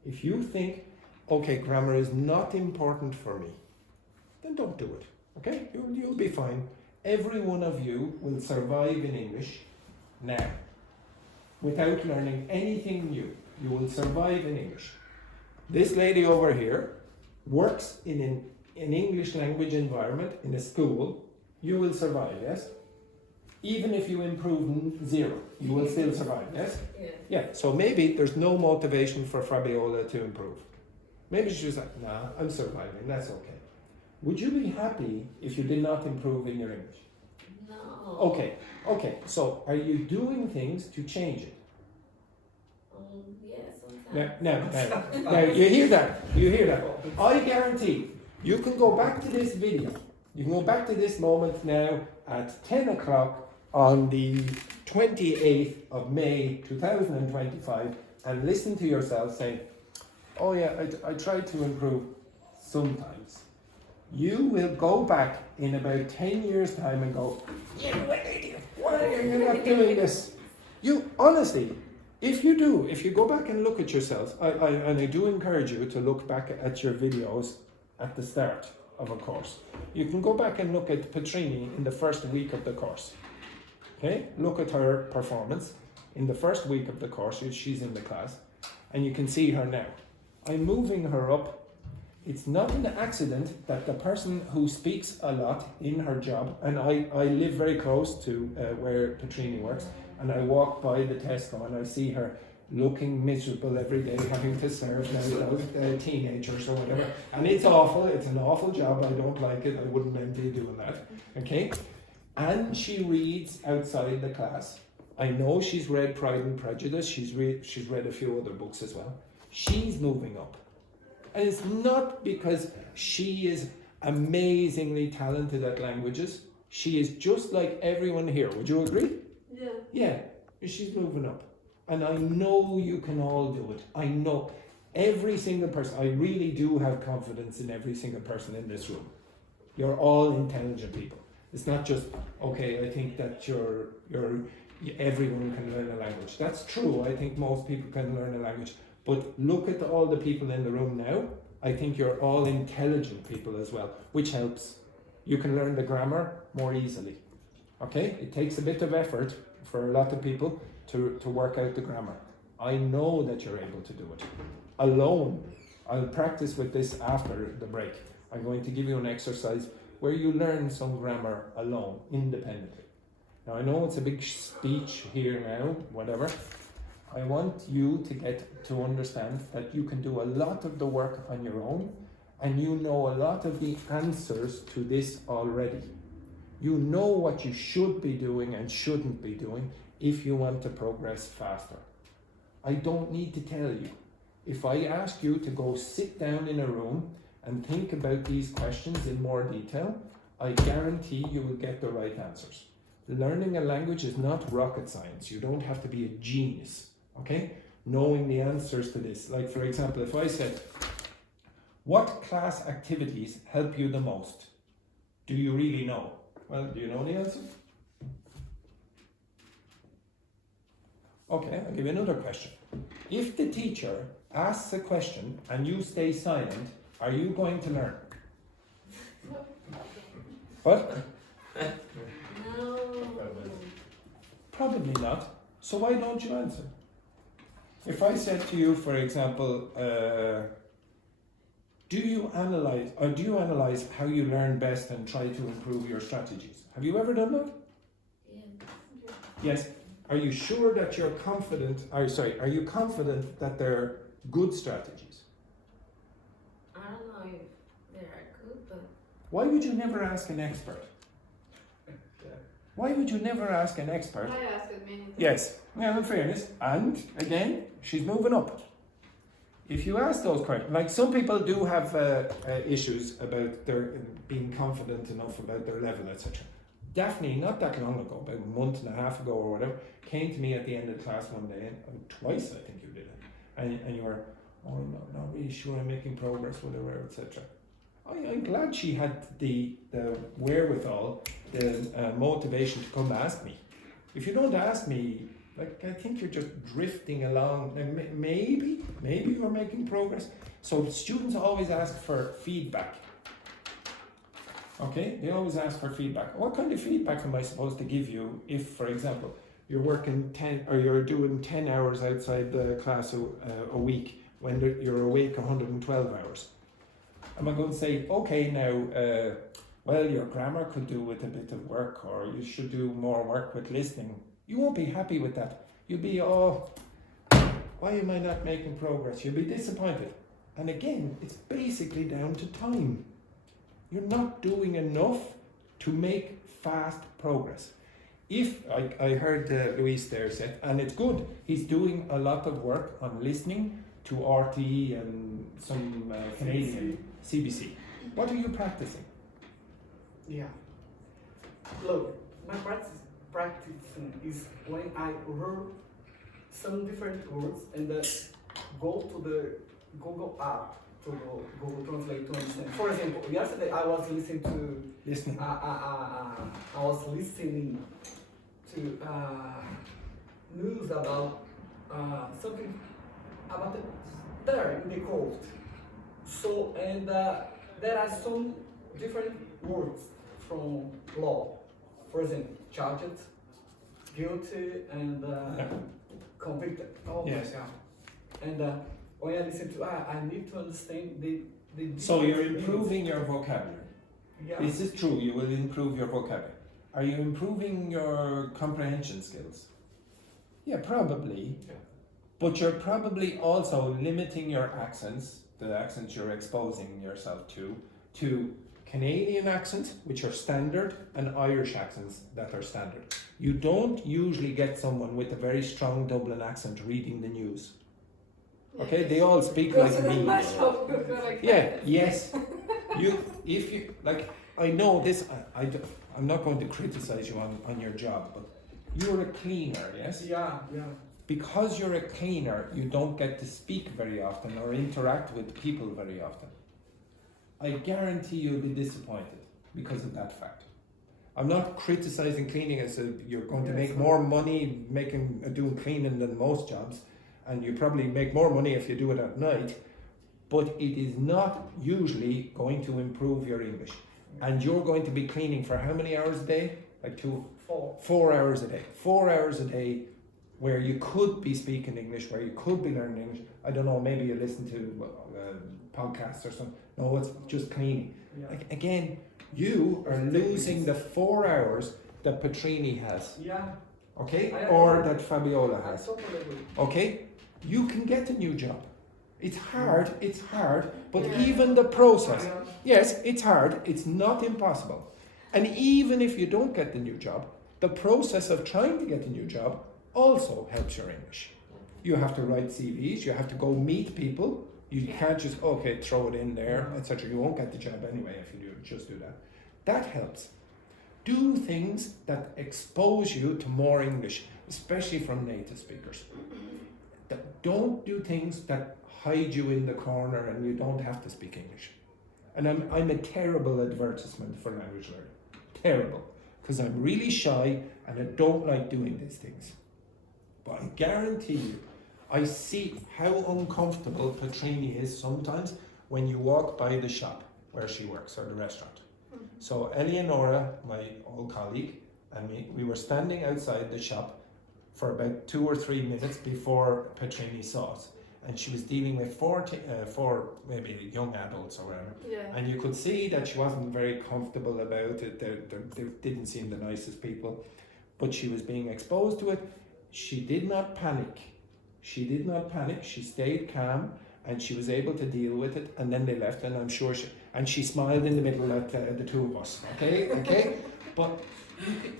If you think, okay, grammar is not important for me, then don't do it, okay? You'll be fine. Every one of you will survive in English now. Without learning anything new, you will survive in English. This lady over here works in an English language environment in a school. You will survive, yes? Even if you improve 0, you will still survive, yes? Yeah, so maybe there's no motivation for Fabiola to improve. Maybe she's like, nah, I'm surviving, that's okay. Would you be happy if you did not improve in your English? No. Okay, so are you doing things to change it? Yeah, sometimes. Now, you hear that? I guarantee you can go back to this video. You can go back to this moment now at 10 o'clock on the 28th of May 2025 and listen to yourself saying, oh yeah, I tried to improve sometimes. You will go back in about 10 years time and go, you idiot, why are you not doing this? You, honestly, if you go back and look at yourself, and I do encourage you to look back at your videos at the start of a course. You can go back and look at Petrini in the first week of the course. Okay, look at her performance in the first week of the course. She's in the class, and you can see her now. I'm moving her up. It's not an accident that the person who speaks a lot in her job, and I live very close to where Petrini works, and I walk by the Tesco and I see her looking miserable every day, having to serve now those teenagers or whatever, and it's awful. It's an awful job. I don't like it. I wouldn't envy doing that. Okay, and she reads outside the class. I know she's read Pride and Prejudice. She's read a few other books as well. She's moving up, and it's not because she is amazingly talented at languages. She is just like everyone here. Would you agree? Yeah. Yeah, she's moving up. And I know you can all do it. I know every single person. I really do have confidence in every single person in this room. You're all intelligent people. It's not just, okay, I think that everyone can learn a language. That's true. I think most people can learn a language. But look at all the people in the room now. I think you're all intelligent people as well, which helps. You can learn the grammar more easily. Okay? It takes a bit of effort for a lot of people to work out the grammar. I know that you're able to do it. Alone. I'll practice with this after the break. I'm going to give you an exercise where you learn some grammar alone, independently. Now I know it's a big speech here now, whatever. I want you to get to understand that you can do a lot of the work on your own, and you know a lot of the answers to this already. You know what you should be doing and shouldn't be doing if you want to progress faster. I don't need to tell you. If I ask you to go sit down in a room and think about these questions in more detail, I guarantee you will get the right answers. Learning a language is not rocket science. You don't have to be a genius, okay? Knowing the answers to this. Like for example, if I said, what class activities help you the most? Do you really know? Well, do you know the answer? Okay, I'll give you another question. If the teacher asks a question and you stay silent, are you going to learn? What? No. Probably not. So why don't you answer? If I said to you, for example, do you analyze how you learn best and try to improve your strategies? Have you ever done that? Yeah. Yes. Are you sure that you're confident? Are you confident that they're good strategies? I don't know if they are good, but Why would you never ask an expert? Why would you never ask an expert? I asked it many times. Yes, in fairness. And again, she's moving up. If you ask those questions, like some people do have issues about their being confident enough about their level, etc. Daphne, not that long ago, about a month and a half ago or whatever, came to me at the end of class one day, and twice I think you did it, and you were, oh, I'm not really sure I'm making progress, whatever, etc. I'm glad she had the wherewithal, the motivation to come ask me. If you don't ask me, like, I think you're just drifting along. Maybe you're making progress. So students always ask for feedback. Okay, they always ask for feedback. What kind of feedback am I supposed to give you if, for example, you're working 10 or you're doing 10 hours outside the class a week when you're awake 112 hours? Am I going to say, okay, now, well, your grammar could do with a bit of work, or you should do more work with listening? You won't be happy with that. You'll be, oh, why am I not making progress? You'll be disappointed. And again, it's basically down to time. You're not doing enough to make fast progress. If, I heard Luis there said, and it's good, he's doing a lot of work on listening to RTE and some Canadian CBC. What are you practicing? Yeah. Look, my practicing is when I learn some different words and go to the Google app to Google Translate to understand. For example, yesterday I was listening to I was listening to news about something about the there in the coast. So and there are some different words from law. For example, charged, guilty, and convicted. Oh Yes. my God! And when I listen to, I need to understand the. So you're different improving your vocabulary. meanings. Yeah. This is true, you will improve your vocabulary. Are you improving your comprehension skills? Yeah, probably. Yeah. But you're probably also limiting your accents, the accents you're exposing yourself to Canadian accents, which are standard, and Irish accents that are standard. You don't usually get someone with a very strong Dublin accent reading the news. Okay, they all speak Go like to the me. mashup, go like Yeah, that. yes. If you like, I know this. I'm not going to criticize you on your job, but you're a cleaner, yes. Yeah. Because you're a cleaner, you don't get to speak very often or interact with people very often. I guarantee you'll be disappointed because of that fact. I'm not criticizing cleaning as you're going to make more money doing cleaning than most jobs, and you probably make more money if you do it at night, but it is not usually going to improve your English. And you're going to be cleaning for how many hours a day? Like 4 hours a day. 4 hours a day where you could be speaking English, where you could be learning English. I don't know, maybe you listen to podcasts or something. No, it's just cleaning. Yeah. Like, again, you are losing the 4 hours that Petrini has, Yeah. okay? I Or agree. that Fabiola I has, totally agree. okay? You can get a new job. It's hard, but Yeah. even the process, Yeah. yes, it's hard, it's not impossible. And even if you don't get the new job, the process of trying to get a new job also helps your English. You have to write CVs, you have to go meet people. You can't just, okay, throw it in there, etc. You won't get the job anyway if you just do that. That helps. Do things that expose you to more English, especially from native speakers. Don't do things that hide you in the corner and you don't have to speak English. And I'm a terrible advertisement for language learning. Terrible. Because I'm really shy and I don't like doing these things. But I guarantee you, I see how uncomfortable Petrini is sometimes when you walk by the shop where she works, or the restaurant. So Eleonora, my old colleague, and me, we were standing outside the shop for about 2 or 3 minutes before Petrini saw us. And she was dealing with four maybe young adults or whatever. Yeah. And you could see that she wasn't very comfortable about it. They didn't seem the nicest people. But she was being exposed to it. She did not panic. She stayed calm and she was able to deal with it. And then they left, and I'm sure she smiled in the middle at the two of us. Okay? But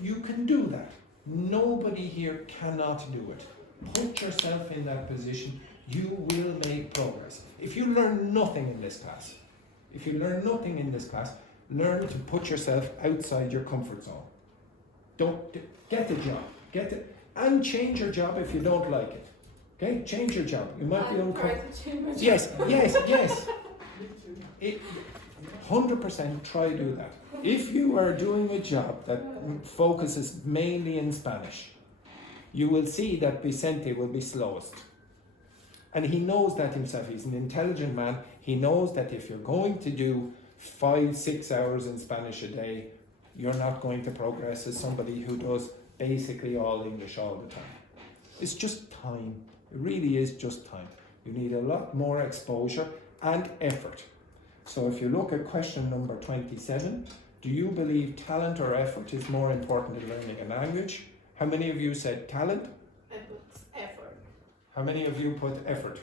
you can do that. Nobody here cannot do it. Put yourself in that position. You will make progress. If you learn nothing in this class, learn to put yourself outside your comfort zone. Don't get a job. Get it and change your job if you don't like it. Okay? Change your job. You might be uncomfortable. Yes. 100% try to do that. If you are doing a job that focuses mainly in Spanish, you will see that Vicente will be slowest. And he knows that himself. He's an intelligent man. He knows that if you're going to do 5-6 hours in Spanish a day, you're not going to progress as somebody who does basically all English all the time. It's just time. It really is just time. You need a lot more exposure and effort. So if you look at question number 27, do you believe talent or effort is more important in learning a language? How many of you said talent? I put effort. How many of you put effort?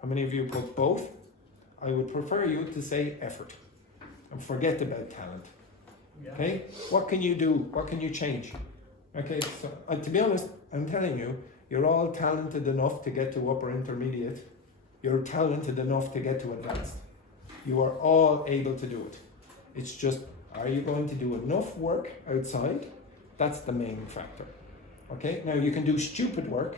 How many of you put both? I would prefer you to say effort and forget about talent. Yeah. Okay? What can you do? What can you change? Okay, so to be honest, I'm telling you, you're all talented enough to get to upper intermediate. You're talented enough to get to advanced. You are all able to do it. It's just, are you going to do enough work outside? That's the main factor. Okay, now you can do stupid work.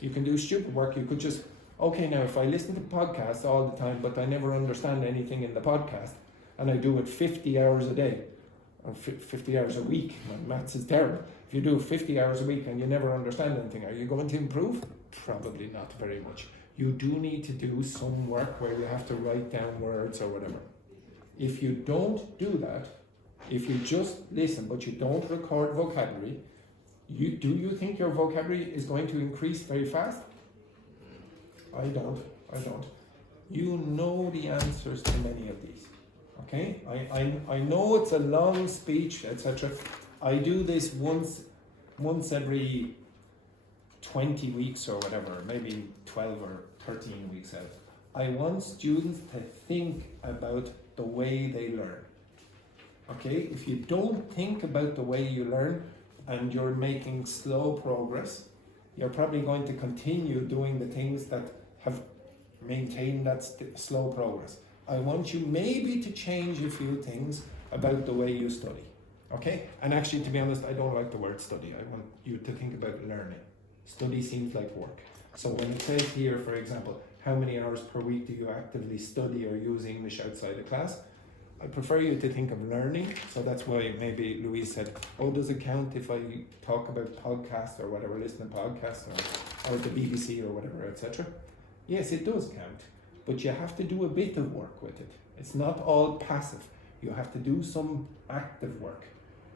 You could just, okay, now if I listen to podcasts all the time, but I never understand anything in the podcast, and I do it 50 hours a day, or 50 hours a week, my maths is terrible. If you do 50 hours a week and you never understand anything, are you going to improve? Probably not very much. You do need to do some work where you have to write down words or whatever. If you don't do that, if you just listen but you don't record vocabulary, do you think your vocabulary is going to increase very fast? I don't. You know the answers to many of these. Okay? I know it's a long speech, etc. I do this once every 20 weeks or whatever, maybe 12 or 13 weeks out. I want students to think about the way they learn. Okay? If you don't think about the way you learn and you're making slow progress, you're probably going to continue doing the things that have maintained that slow progress. I want you maybe to change a few things about the way you study. Okay? And actually, to be honest, I don't like the word study. I want you to think about learning. Study seems like work. So when it says here, for example, how many hours per week do you actively study or use English outside of class? I prefer you to think of learning. So that's why maybe Louise said, oh, does it count if I talk about podcasts or whatever, listen to podcasts? Or or the BBC or whatever, etc. Yes, it does count, but you have to do a bit of work with it. It's not all passive. You have to do some active work.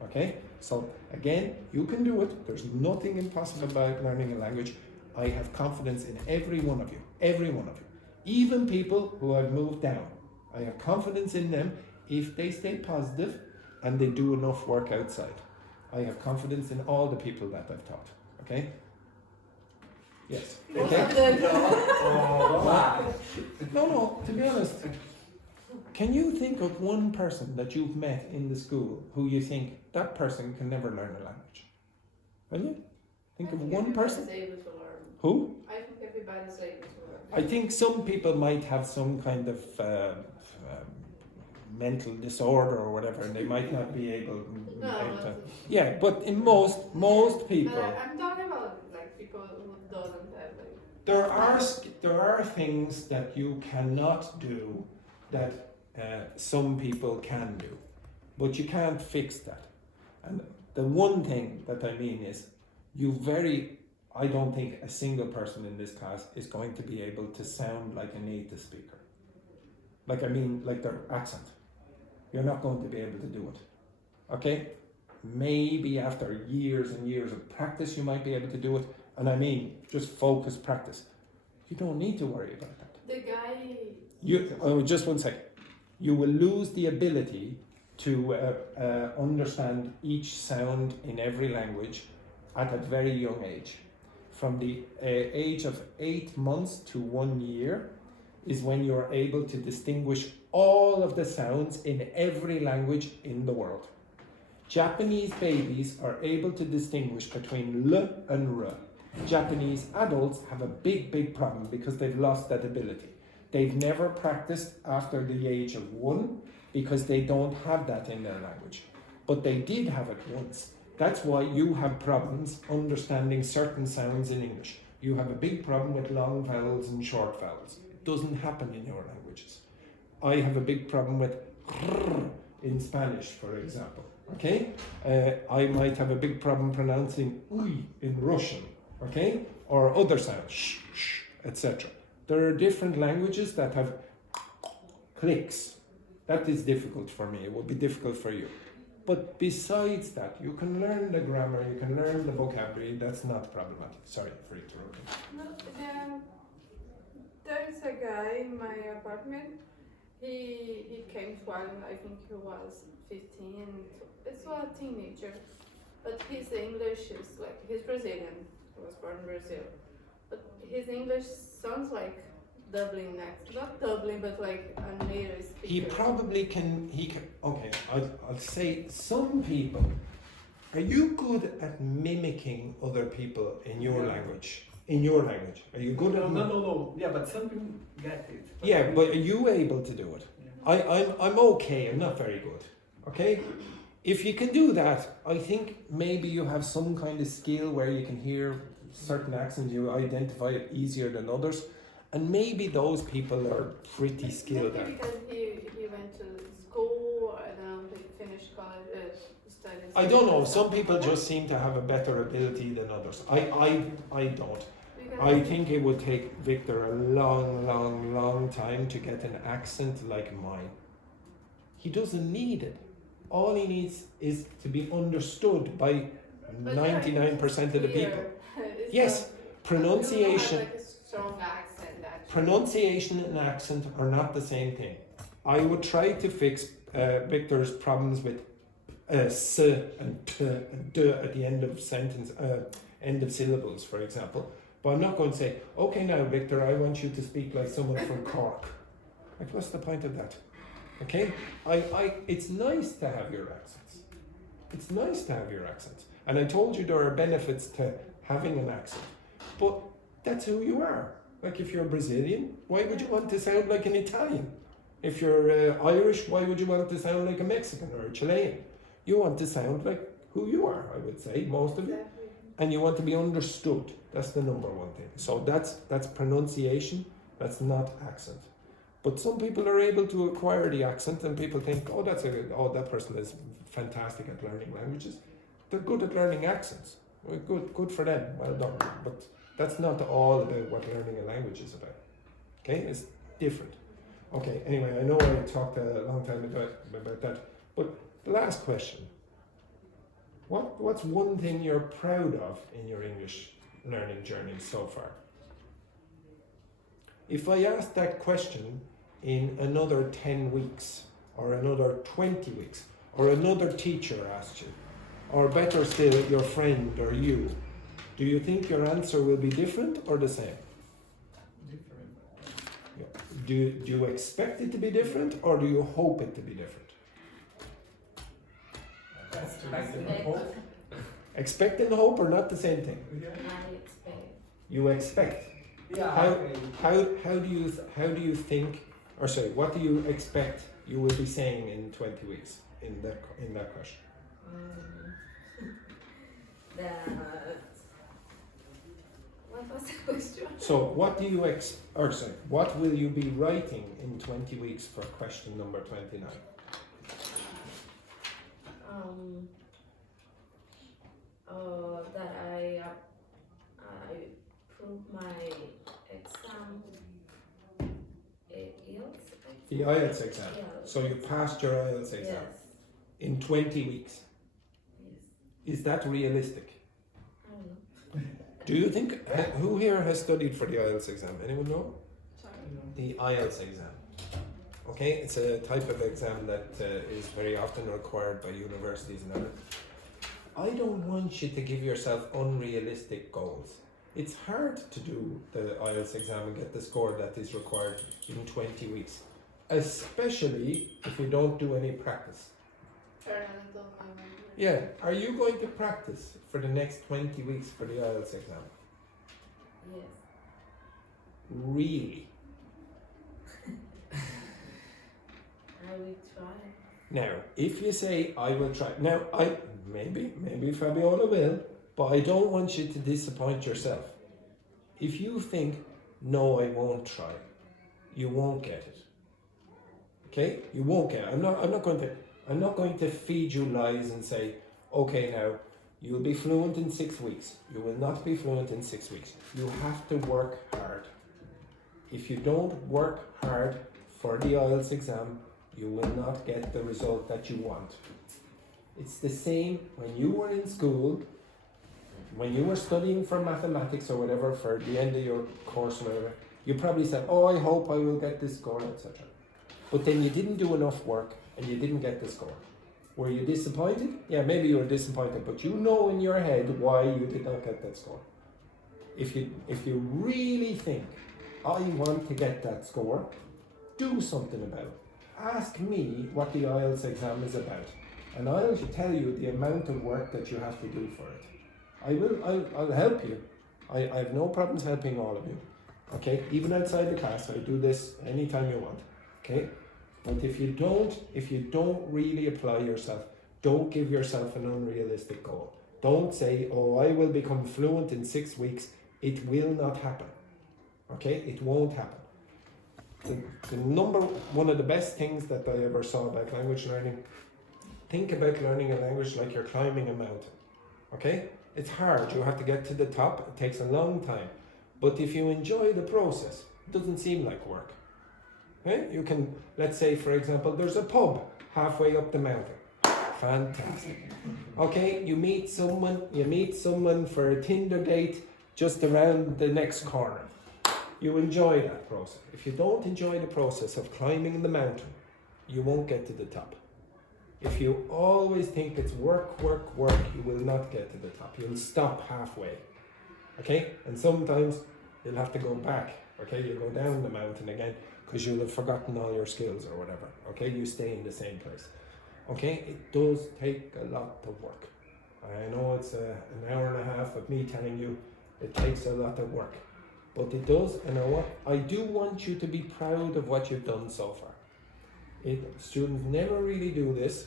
Okay? So again, you can do it. There's nothing impossible about learning a language. I have confidence in every one of you. Every one of you. Even people who have moved down. I have confidence in them if they stay positive and they do enough work outside. I have confidence in all the people that I've taught. Okay? Yes. Okay? No, to be honest. Can you think of one person that you've met in the school who you think that person can never learn a language? Can you? Think of one person? Everybody's able to learn. Who? I think everybody's able to learn. I think some people might have some kind of mental disorder or whatever, and they might not be able to. Yeah, but in most people. But I'm talking about like people who doesn't have like. There are things that you cannot do that some people can do, but you can't fix that. And the one thing that I mean is, I don't think a single person in this class is going to be able to sound like a native speaker. Like their accent. You're not going to be able to do it. Okay? Maybe after years and years of practice you might be able to do it. And I mean, just focused practice. You don't need to worry about that. The guy... Just one second. You will lose the ability to understand each sound in every language at a very young age. From the age of 8 months to 1 year is when you're able to distinguish all of the sounds in every language in the world. Japanese babies are able to distinguish between L and R. Japanese adults have a big problem because they've lost that ability. They've never practiced after the age of 1 because they don't have that in their language. But they did have it once. That's why you have problems understanding certain sounds in English. You have a big problem with long vowels and short vowels. It doesn't happen in your languages. I have a big problem with in Spanish, for example. Okay? I might have a big problem pronouncing uy in Russian. Okay? Or other sounds, sh, sh, etc. There are different languages that have clicks. That is difficult for me. It will be difficult for you. But besides that, you can learn the grammar, you can learn the vocabulary. That's not problematic. Sorry for interrupting. No, there's a guy in my apartment. He came to Ireland, I think he was 15. It's a teenager. But his English is like, he's Brazilian. He was born in Brazil. But his English sounds like Dublin accent. Not Dublin, but like a native speaker. He probably can, okay, I'll say some people. Are you good at mimicking other people in your language? In your language? Are you good at No. Yeah, but some people get it. Yeah, but are you able to do it? Yeah. I'm okay, I'm not very good. Okay? If you can do that, I think maybe you have some kind of skill where you can hear certain accents, you identify it easier than others. And maybe those people are pretty skilled at it. Because he went to school, I don't know, he finished college, studies. I don't know, some people just seem to have a better ability than others. I don't. I think it would take Victor a long time to get an accent like mine. He doesn't need it. All he needs is to be understood by 99% of the people. Yes, pronunciation. Like a strong accent, actually. Pronunciation and accent are not the same thing. I would try to fix Victor's problems with s and t and d at the end of sentence, end of syllables, for example. But I'm not going to say, okay, now Victor, I want you to speak like someone from Cork. Like, what's the point of that? Okay, it's nice to have your accents. It's nice to have your accents. And I told you there are benefits to having an accent. But that's who you are. Like if you're Brazilian, why would you want to sound like an Italian? If you're Irish, why would you want to sound like a Mexican or a Chilean? You want to sound like who you are, I would say, most of you. And you want to be understood. That's the number one thing. So that's pronunciation, that's not accent. But some people are able to acquire the accent and people think, oh, that person is fantastic at learning languages. They're good at learning accents. Well, good for them. Well done. But That's not all about what learning a language is about. Okay, it's different. Okay, anyway, I know I talked a long time about that, but the last question. What's one thing you're proud of in your English learning journey so far? If I ask that question in another 10 weeks, or another 20 weeks, or another teacher asked you, or better still, your friend or you, do you think your answer will be different or the same? Different. Yeah. Do you expect it to be different, or do you hope it to be different? Expect and hope are not the same thing. I expect. You expect. Yeah. How do you think, or sorry, what do you expect you will be saying in 20 weeks in that question? That. What was the question? So what do you what will you be writing in 20 weeks for question number 29? That I proved my exam. IELTS. The IELTS exam. Yeah. So you passed your IELTS exam Yes. in 20 weeks. Yes. Is that realistic? I don't know. Do you think, who here has studied for the IELTS exam? Anyone know? Sorry. The IELTS exam. Okay, it's a type of exam that is very often required by universities and others. I don't want you to give yourself unrealistic goals. It's hard to do the IELTS exam and get the score that is required in 20 weeks, especially if you don't do any practice. Yeah, are you going to practice for the next 20 weeks for the IELTS exam? Yes. Really? I will try. Now, if you say, I will try, now, maybe Fabiola will, but I don't want you to disappoint yourself. If you think, no, I won't try, you won't get it. Okay? You won't get it. I'm not going to feed you lies and say, okay, now, you'll be fluent in 6 weeks. You will not be fluent in 6 weeks. You have to work hard. If you don't work hard for the IELTS exam, you will not get the result that you want. It's the same when you were in school, when you were studying for mathematics or whatever for the end of your course or whatever, you probably said, oh, I hope I will get this score, etc. But then you didn't do enough work and you didn't get the score. Were you disappointed? Yeah, maybe you were disappointed, but you know in your head why you did not get that score. If you really think, I want to get that score, do something about it. Ask me what the IELTS exam is about, and I'll tell you the amount of work that you have to do for it. I'll help you. I have no problems helping all of you. Okay, even outside the class, I do this anytime you want. Okay, but if you don't really apply yourself, don't give yourself an unrealistic goal. Don't say, oh, I will become fluent in 6 weeks. It will not happen. Okay, it won't happen. One of the best things that I ever saw about language learning, think about learning a language like you're climbing a mountain. Okay? It's hard, you have to get to the top, it takes a long time. But if you enjoy the process, it doesn't seem like work. Okay? You can, let's say for example, there's a pub halfway up the mountain. Fantastic. Okay, you meet someone for a Tinder date just around the next corner. You enjoy that process. If you don't enjoy the process of climbing the mountain, you won't get to the top. If you always think it's work, work, work, you will not get to the top. You'll stop halfway. Okay? And sometimes you'll have to go back. Okay? You'll go down the mountain again because you'll have forgotten all your skills or whatever. Okay? You stay in the same place. Okay? It does take a lot of work. I know it's an hour and a half of me telling you it takes a lot of work. But it does, and I do want you to be proud of what you've done so far. Students never really do this,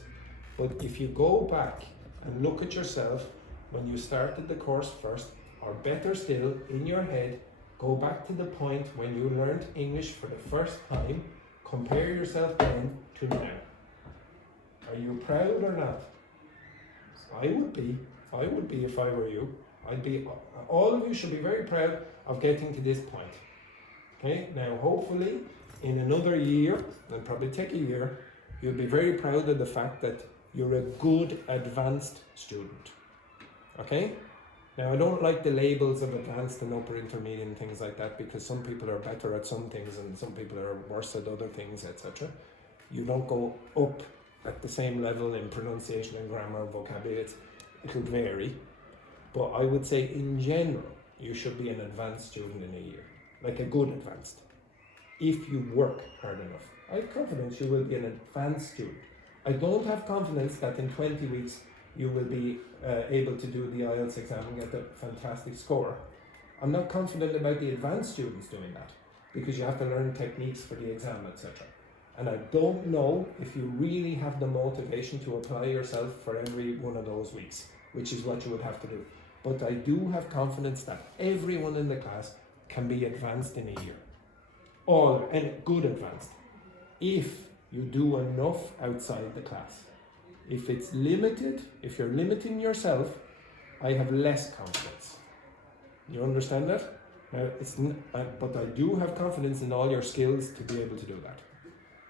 but if you go back and look at yourself when you started the course first, or better still, in your head, go back to the point when you learned English for the first time, compare yourself then to now. Are you proud or not? I would be if I were you. All of you should be very proud of getting to this point. Okay, now hopefully in another year, and probably take a year, you'll be very proud of the fact that you're a good advanced student. Okay? Now I don't like the labels of advanced and upper intermediate and things like that, because some people are better at some things and some people are worse at other things, etc. You don't go up at the same level in pronunciation and grammar and vocabulary. It'll vary. But I would say in general, you should be an advanced student in a year. Like a good advanced. If you work hard enough. I have confidence you will be an advanced student. I don't have confidence that in 20 weeks you will be able to do the IELTS exam and get a fantastic score. I'm not confident about the advanced students doing that, because you have to learn techniques for the exam, etc. And I don't know if you really have the motivation to apply yourself for every one of those weeks, which is what you would have to do. But I do have confidence that everyone in the class can be advanced in a year. And good advanced. If you do enough outside the class. If it's limited, if you're limiting yourself, I have less confidence. You understand that? Now, but I do have confidence in all your skills to be able to do that.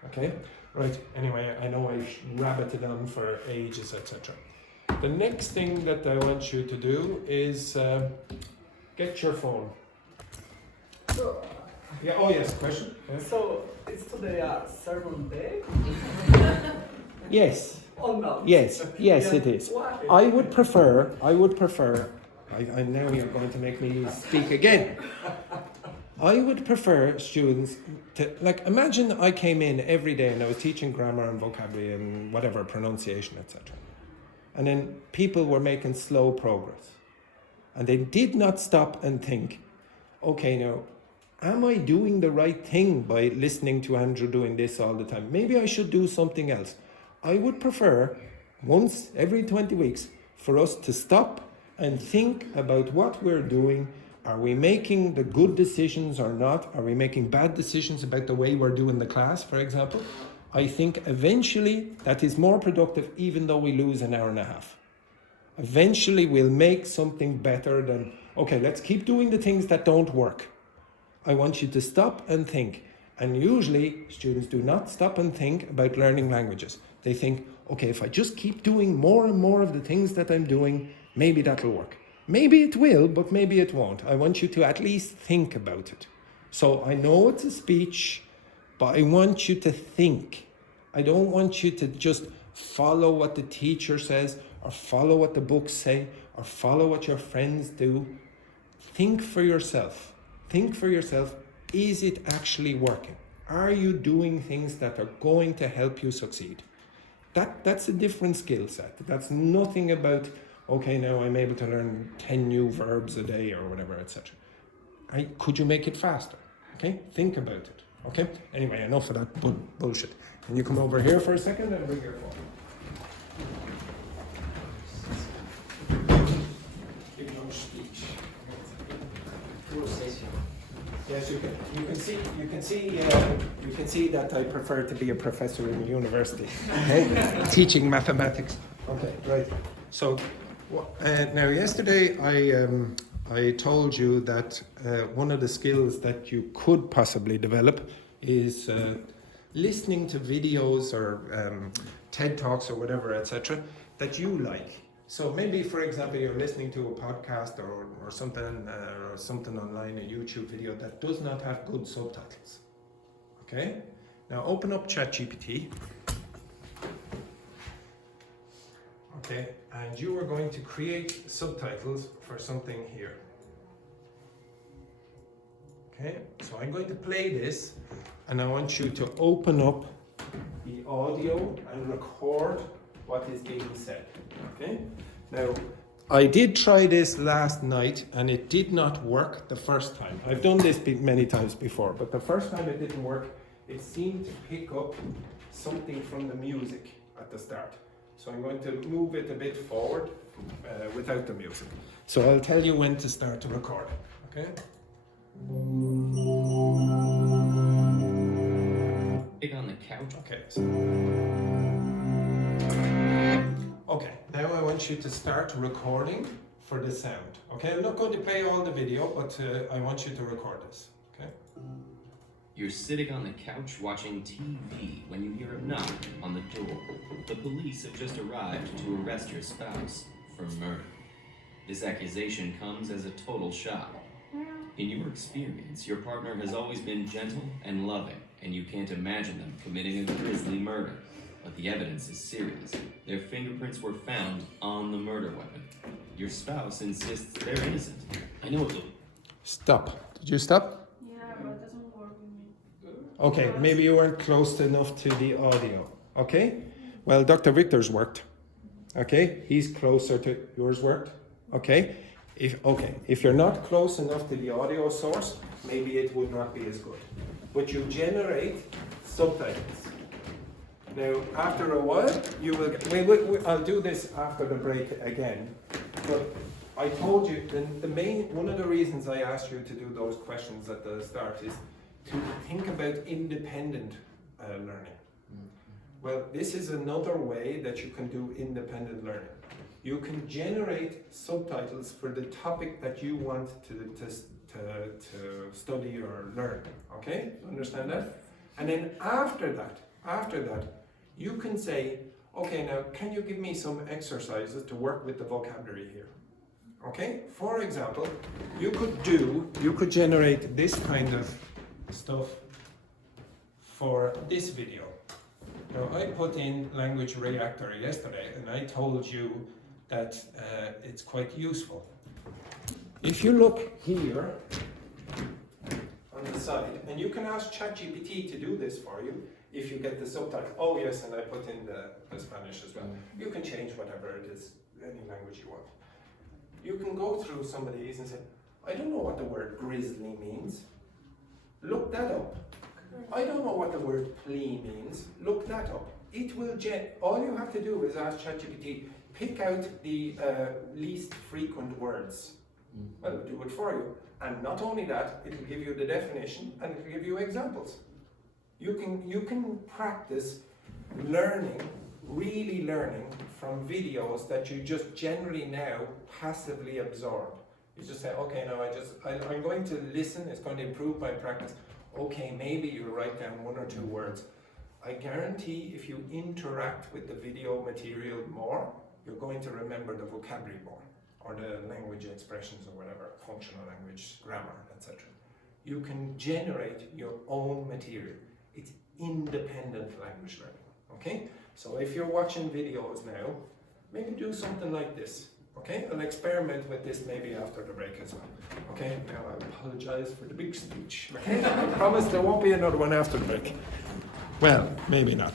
Okay? Right, anyway, I know I rabbited on for ages, etc. The next thing that I want you to do is get your phone. So, yeah, oh yes, question? Yeah. so it's today a sermon day? Yes. Oh no. Yes, Yeah. it is. Why? I would prefer, I now you're going to make me speak again. I would prefer students to, like, imagine I came in every day and I was teaching grammar and vocabulary and whatever, pronunciation, etc. And then people were making slow progress. And they did not stop and think, okay, now, am I doing the right thing by listening to Andrew doing this all the time? Maybe I should do something else. I would prefer, once every 20 weeks, for us to stop and think about what we're doing. Are we making the good decisions or not? Are we making bad decisions about the way we're doing the class, for example? I think eventually that is more productive, even though we lose an hour and a half. Eventually we'll make something better than, okay, let's keep doing the things that don't work. I want you to stop and think. And usually students do not stop and think about learning languages. They think, okay, if I just keep doing more and more of the things that I'm doing, maybe that'll work. Maybe it will, but maybe it won't. I want you to at least think about it. So I know it's a speech, but I want you to think. I don't want you to just follow what the teacher says, or follow what the books say, or follow what your friends do. Think for yourself. Think for yourself, is it actually working? Are you doing things that are going to help you succeed? That's a different skill set. That's nothing about, okay, now I'm able to learn 10 new verbs a day or whatever, etc. Could you make it faster? Okay, think about it. Okay, anyway, enough of that bullshit. Can you come over here for a second and bring your phone? Give no speech. Yes, you can see that I prefer to be a professor in a university, okay? Teaching mathematics. Okay, right. So now yesterday I told you that one of the skills that you could possibly develop is listening to videos or TED Talks or whatever, etc., that you like. So maybe, for example, you're listening to a podcast or something online, a YouTube video that does not have good subtitles. Okay? Now open up ChatGPT. Okay, and you are going to create subtitles for something here. Okay, so I'm going to play this, and I want you to open up the audio and record what is being said. Okay, now I did try this last night and it did not work the first time. I've done this many times before, but the first time it didn't work. It seemed to pick up something from the music at the start. So I'm going to move it a bit forward without the music. So I'll tell you when to start to record. Okay. On the couch. Okay. Okay, now I want you to start recording for the sound. Okay, I'm not going to play all the video, but I want you to record this. Okay. You're sitting on the couch watching TV when you hear a knock on the door. The police have just arrived to arrest your spouse for murder. This accusation comes as a total shock. In your experience, your partner has always been gentle and loving, and you can't imagine them committing a grisly murder. But the evidence is serious. Their fingerprints were found on the murder weapon. Your spouse insists they're innocent. I know it will. Stop. Did you stop? Yeah, but it doesn't work with me. Okay, maybe you weren't close enough to the audio. Okay? Well, Dr. Victor's worked. Okay? He's closer to yours worked. Okay? If you're not close enough to the audio source, maybe it would not be as good. But you generate subtitles. Now, after a while, you will. I'll do this after the break again. But I told you one of the reasons I asked you to do those questions at the start is to think about independent learning. Well, this is another way that you can do independent learning. You can generate subtitles for the topic that you want to study or learn. Okay, understand that? And then after that, you can say, okay, now can you give me some exercises to work with the vocabulary here? Okay, for example, you could generate this kind of stuff for this video. Now I put in Language Reactor yesterday and I told you that it's quite useful. If you look here on the side, and you can ask ChatGPT to do this for you if you get the subtitle. Oh yes, and I put in the Spanish as well. You can change whatever it is, any language you want. You can go through some of these and say, I don't know what the word grizzly means. Look that up. I don't know what the word plea means. Look that up. It will all you have to do is ask ChatGPT, pick out the least frequent words. Well, it'll do it for you. And not only that, it'll give you the definition and it'll give you examples. You can practice really learning from videos that you just generally now passively absorb. You just say, okay, now I'm going to listen, it's going to improve my practice. Okay, maybe you write down 1 or 2 words. I guarantee if you interact with the video material more, you're going to remember the vocabulary more, or the language expressions or whatever, functional language, grammar, etc. You can generate your own material. It's independent language learning, okay? So if you're watching videos now, maybe do something like this, okay? I'll experiment with this maybe after the break as well, okay? Now I apologize for the big speech, okay? I promise there won't be another one after the break. Well, maybe not.